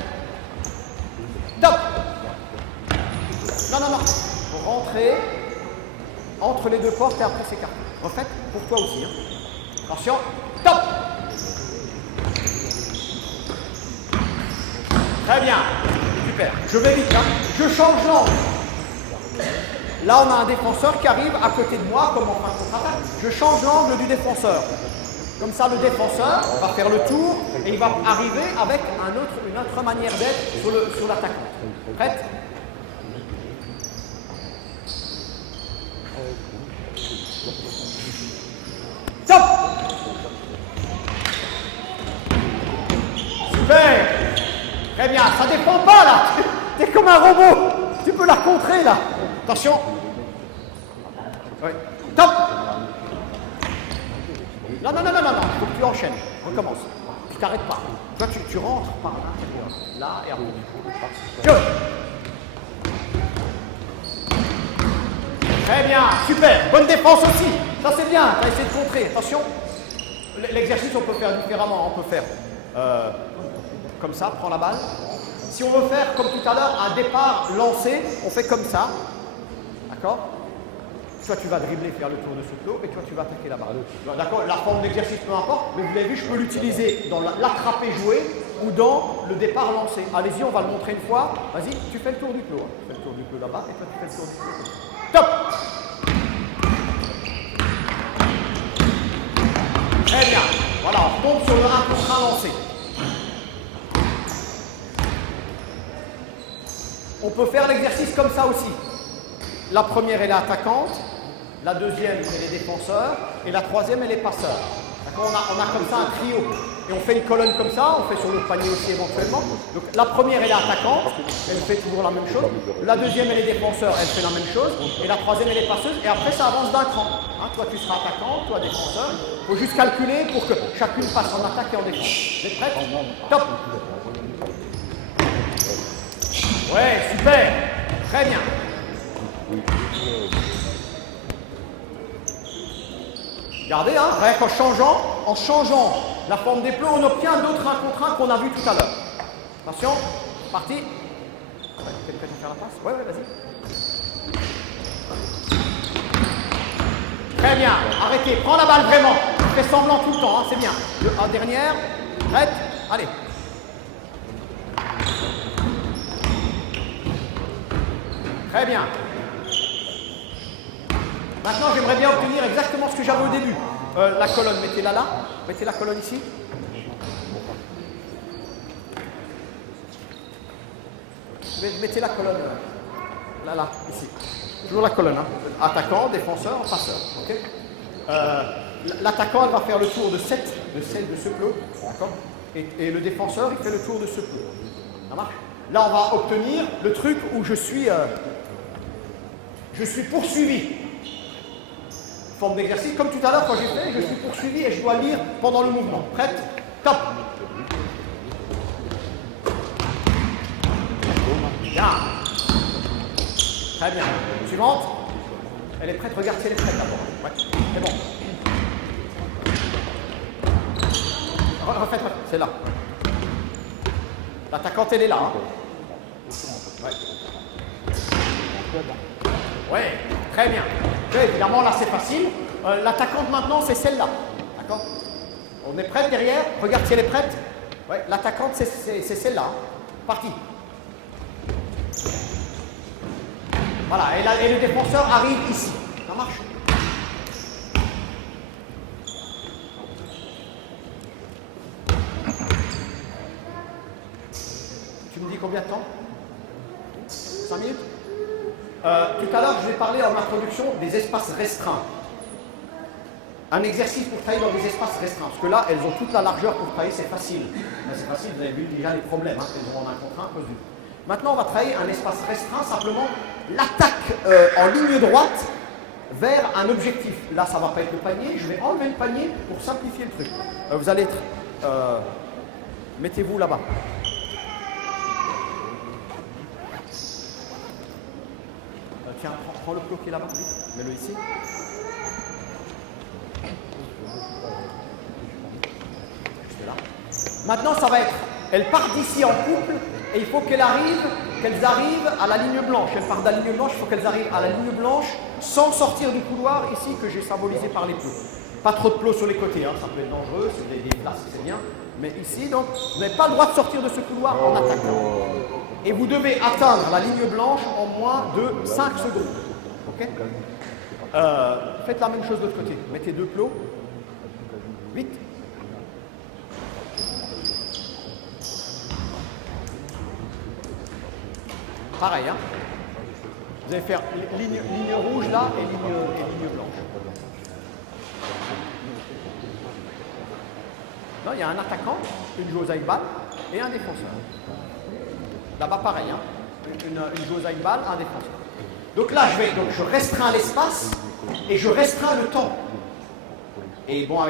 Top! Non, non, non. Faut rentrer entre les deux portes et après s'écarter. Refaites pour toi aussi. Hein. Attention. Top! Très bien. Super. Je vais vite. Hein. Je change l'angle. Là, on a un défenseur qui arrive à côté de moi, comme en fin de contre-attaque. Je change l'angle du défenseur. Comme ça, le défenseur va faire le tour et il va arriver avec une autre manière d'être sur l'attaquant. Prête? Top! Super! Très bien, ça ne dépend pas là! T'es comme un robot! Tu peux la contrer là! Attention! Oui. Top! Non, non, non, non, non, non, il faut que tu enchaînes. Recommence. Tu t'arrêtes pas. Toi, tu rentres par là, là et après. Je. Très bien, super. Bonne défense aussi. Ça, c'est bien. Tu as essayé de contrer. Attention. L'exercice, on peut faire différemment. On peut faire comme ça, prends la balle. Si on veut faire, comme tout à l'heure, un départ lancé, on fait comme ça. D'accord? Toi, tu vas dribbler, faire le tour de ce plot, et toi, tu vas attaquer la balle. D'accord? La forme d'exercice, peu importe, mais vous l'avez vu, je peux l'utiliser dans l'attraper jouer ou dans le départ lancé. Allez-y, on va le montrer une fois. Vas-y, tu fais le tour du plot. Tu fais le tour du plot là-bas, et toi, tu fais le tour du plot. Top! Très retombe sur le 1 contre 1 lancé. On peut faire l'exercice comme ça aussi. La première, elle est attaquante. La deuxième, elle est défenseur. Et la troisième, elle est passeur. On a comme ça un trio. Et on fait une colonne comme ça. On fait sur le panier aussi éventuellement. Donc la première, elle est attaquante. Elle fait toujours la même chose. La deuxième, elle est défenseur. Elle fait la même chose. Et la troisième, elle est passeuse. Et après, ça avance d'un cran. Hein, toi, tu seras attaquant. Toi, défenseur. Il faut juste calculer pour que chacune passe en attaque et en défense. Vous êtes prêts? Top. Ouais, super. Très bien. Regardez, hein, rien qu'en changeant la forme des plots, on obtient d'autres 1 contre 1 qu'on a vu tout à l'heure. Attention, parti. Quelqu'un faire la passe? Ouais, vas-y. Très bien, arrêtez, prends la balle vraiment. Fais semblant tout le temps, hein, c'est bien. La dernière, prête, allez. Très bien. Maintenant, j'aimerais bien obtenir exactement ce que j'avais au début. La colonne, mettez-la là. Mettez la colonne ici. Mettez la colonne là, ici. Toujours la colonne. Hein. Attaquant, défenseur, passeur. Okay. L'attaquant, elle va faire le tour de ce plot. D'accord. Et le défenseur, il fait le tour de ce plot. Ça marche? Là, on va obtenir le truc où je suis poursuivi. Forme d'exercice, comme tout à l'heure quand j'ai fait, je suis poursuivi et je dois lire pendant le mouvement. Prête? Top. Bien. Très bien. Suivante. Elle est prête, regarde si elle est prête d'abord. Ouais, c'est bon. Refaites, c'est là. L'attaquante, elle est là. Hein. Ouais. Ouais, très bien. Évidemment, là, c'est facile. L'attaquante, maintenant, c'est celle-là. D'accord? On est prête derrière. Regarde si elle est prête. Ouais, l'attaquante, c'est celle-là. Hein. Parti. Voilà, et le défenseur arrive ici. Ça marche? Tu me dis combien de temps? 5 minutes? Tout à l'heure, je vais parler en introduction des espaces restreints. Un exercice pour travailler dans des espaces restreints. Parce que là, elles ont toute la largeur pour travailler, c'est facile. C'est facile, vous avez vu déjà les problèmes. Hein, elles ont en 1 contre 1 à cause du. Maintenant, on va travailler un espace restreint, simplement l'attaque en ligne droite vers un objectif. Là, ça ne va pas être le panier. Je vais enlever le panier pour simplifier le truc. Vous allez être... mettez-vous là-bas. Tiens, prends le plot qui est là-bas. Mets-le ici. Juste là. Maintenant, ça va être... Elles partent d'ici en couple et il faut qu'elles arrivent à la ligne blanche. Elles partent de la ligne blanche, il faut qu'elles arrivent à la ligne blanche sans sortir du couloir ici que j'ai symbolisé par les plots. Pas trop de plots sur les côtés, hein, ça peut être dangereux, si vous avez des places, c'est bien. Mais ici, donc, vous n'avez pas le droit de sortir de ce couloir en attaquant. Et vous devez atteindre la ligne blanche en moins de 5 secondes. Ok? Faites la même chose de l'autre côté. Mettez 2 plots. Vite. Pareil, hein? Vous allez faire ligne rouge là et ligne blanche. Non, il y a un attaquant, une joueuse avec balle et un défenseur. Là-bas, pareil, hein? Une joueuse avec balle, un défenseur. Donc là, je restreins l'espace et je restreins le temps. Et bon,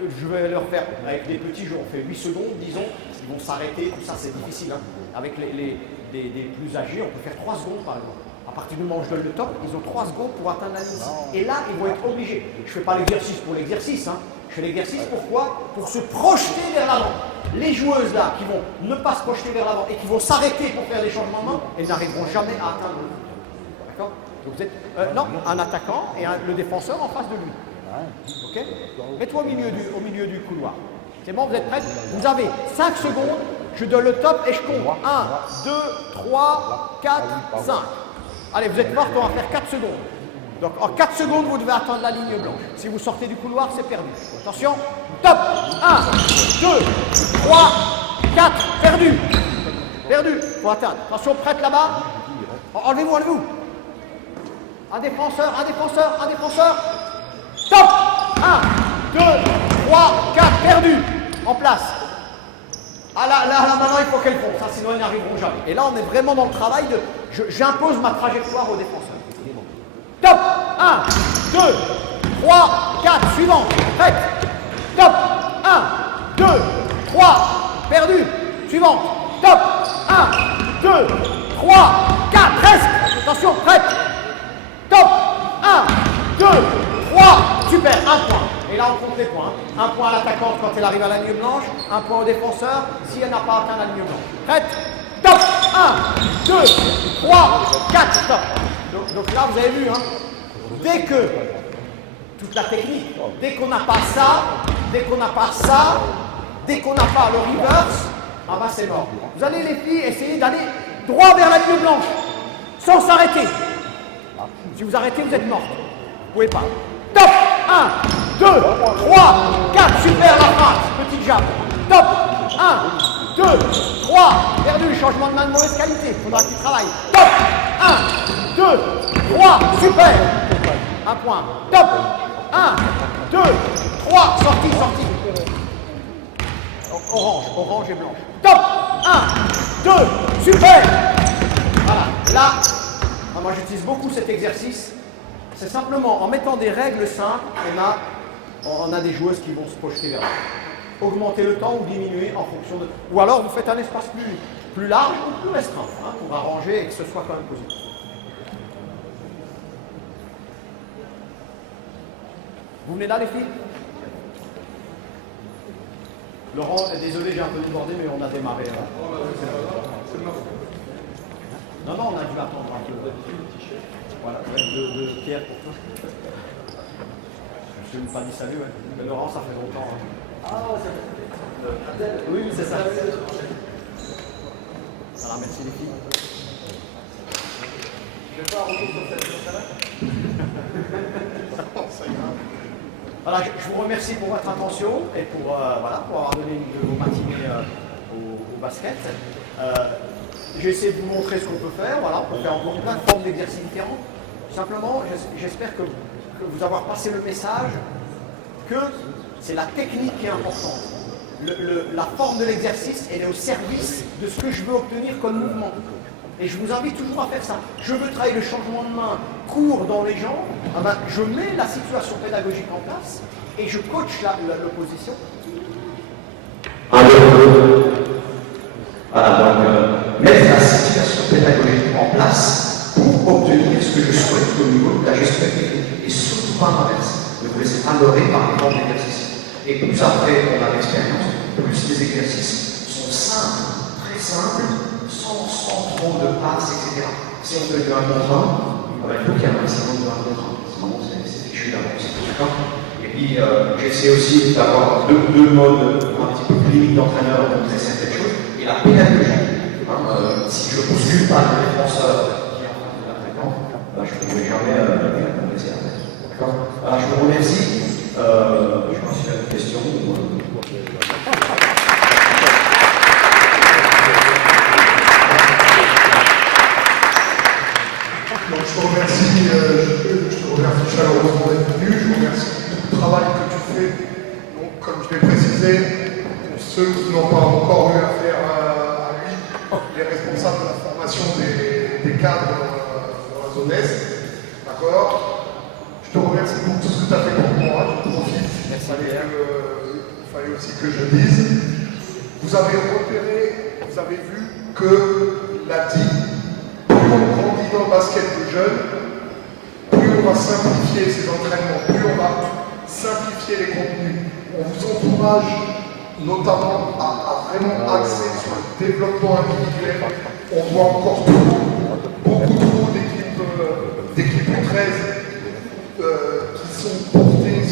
je vais leur faire, avec des petits jeux, on fait 8 secondes, disons, ils vont s'arrêter, tout ça, c'est difficile. Hein? Avec des plus âgés, on peut faire 3 secondes par exemple. À partir du moment où je donne le top, ils ont 3 secondes pour atteindre la ligne. Et là, ils vont être obligés. Je ne fais pas l'exercice pour l'exercice. Hein. Je fais l'exercice pourquoi? Pour se projeter vers l'avant. Les joueuses là qui vont ne pas se projeter vers l'avant et qui vont s'arrêter pour faire des changements de main, elles n'arriveront jamais à atteindre le but. D'accord? Donc vous êtes non, un attaquant et le défenseur en face de lui. Ok? Mets-toi au milieu du couloir. C'est bon, vous êtes prêts? Vous avez 5 secondes, je donne le top et je compte. 1, 2, 3, 4, 5. Allez, vous êtes morts, on va faire 4 secondes. Donc en 4 secondes, vous devez atteindre la ligne blanche. Si vous sortez du couloir, c'est perdu. Attention, top. 1, 2, 3, 4, perdu. Perdu, faut atteindre. Attention, prête là-bas. Enlevez-vous, enlevez-vous. Un défenseur, un défenseur, un défenseur. Top. 1, 2, 3, 4, perdu. En place. Ah là, maintenant, il faut qu'elles font. Ça, sinon, elles n'arriveront jamais. Et là, on est vraiment dans le travail de... J'impose ma trajectoire aux défenseurs. Top. 1, 2, 3, 4, suivant. Prête. Top. 1, 2, 3, perdu. Suivant. Top. 1, 2, 3, 4, presque. Attention, prête. Top. 1, 2, 3, super, un point. Et là, on compte les points. Un point à l'attaquante quand elle arrive à la ligne blanche, un point au défenseur si elle n'a pas atteint la ligne blanche. Prête. Top. 1, 2, 3, 4, stop. Donc là, vous avez vu, hein, dès que, toute la technique, dès qu'on n'a pas ça, dès qu'on n'a pas ça, dès qu'on n'a pas le reverse, ah bah c'est mort. Vous allez les filles essayer d'aller droit vers la ligne blanche, sans s'arrêter. Si vous arrêtez, vous êtes morte. Vous pouvez pas. Top. 1, 2, 3, 4, super la phrase, petite jab. Top. 1, 2, 3, perdu, changement de main de mauvaise qualité, il faudra qu'il travaille. Top. 1, 2, 3, super. Un point. Top. 1, 2, 3, sortie, sortie. Orange, orange et blanche. Top. 1, 2, super. Voilà. Et là, moi j'utilise beaucoup cet exercice. C'est simplement en mettant des règles simples, on a des joueuses qui vont se projeter vers là. Augmenter le temps ou diminuer en fonction de... Ou alors vous faites un espace plus large ou plus restreint, hein, pour arranger et que ce soit quand même positif. Vous venez là les filles? Laurent, désolé, j'ai un peu débordé, mais on a démarré. Hein. Non, on a dû attendre un peu. Voilà, de Pierre pour toi. Je ne t'ai pas dit salut, ouais. Mais Laurent, ça fait longtemps. Hein. Ah, ça fait. Oui, c'est ça. Voilà, merci les filles. Je vais pas revenir sur cette chose-là. Voilà, je vous remercie pour votre attention et pour avoir donné une de vos matinées au basket. J'ai essayé de vous montrer ce qu'on peut faire. Voilà, on peut faire encore plein de formes d'exercices différents. Simplement, j'espère que vous avoir passé le message que c'est la technique qui est importante. La forme de l'exercice, elle est au service de ce que je veux obtenir comme mouvement. Et je vous invite toujours à faire ça. Je veux travailler le changement de main court dans les jambes. Ah ben, je mets la situation pédagogique en place et je coach l'opposition. Voilà, donc mettre la situation pédagogique en place pour obtenir ce que je souhaite au niveau de la gestion technique. Et surtout pas l'inverse. Ne vous laissez pas leurrer par les formes d'exercice. Et plus après on a l'expérience, plus les exercices sont simples, très simples, sans trop de passes, etc. Si on fait du 1 contre 1, il faut qu'il y ait un maximum de 1 contre 1. Sinon, c'est fichu d'avance. D'accord? Et puis, j'essaie aussi d'avoir deux modes un petit peu plus limites d'entraîneur pour montrer certaines choses. Et la pédagogie. Si je ne bouscule pas le défenseur qui est en train de l'attaquant, je ne pourrai jamais progresser. D'accord? Alors, je vous remercie. Je pense qu'il y a une question. Donc, je te remercie chaleureusement d'être venu, je vous remercie pour le travail que tu fais. Donc, comme je l'ai précisé, pour ceux qui n'ont pas encore eu affaire à lui, il est responsable de la formation des cadres dans la zone Est. D'accord? Je te remercie pour tout ce que tu as fait pour moi, je profite. Il fallait aussi que je dise. Vous avez repéré, vous avez vu que la DI, plus on grandit dans le basket des jeunes, plus on va simplifier ces entraînements, plus on va simplifier les contenus. On vous encourage notamment à vraiment axer sur le développement individuel. On voit encore beaucoup trop d'équipes en 13 qui sont portées,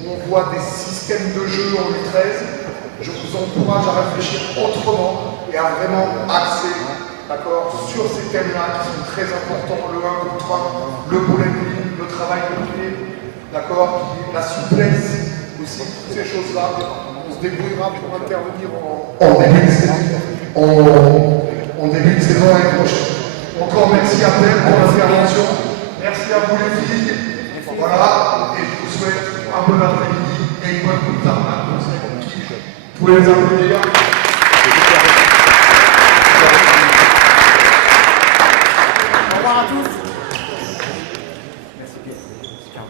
où on voit des systèmes de jeu en U13. Je vous encourage à réfléchir autrement et à vraiment axer, d'accord, sur ces thèmes-là qui sont très importants, le 1 contre 1, le bowling, le travail de pied, d'accord, la souplesse aussi, toutes ces choses-là. On se débrouillera pour intervenir en début de saison l'année prochaine. Encore merci à vous pour l'intervention. Merci à vous les filles. Voilà, et je vous souhaite un bon après-midi et une bonne coupe d'arnaque. Vous pouvez les applaudir. Au revoir à tous. Merci Pierre.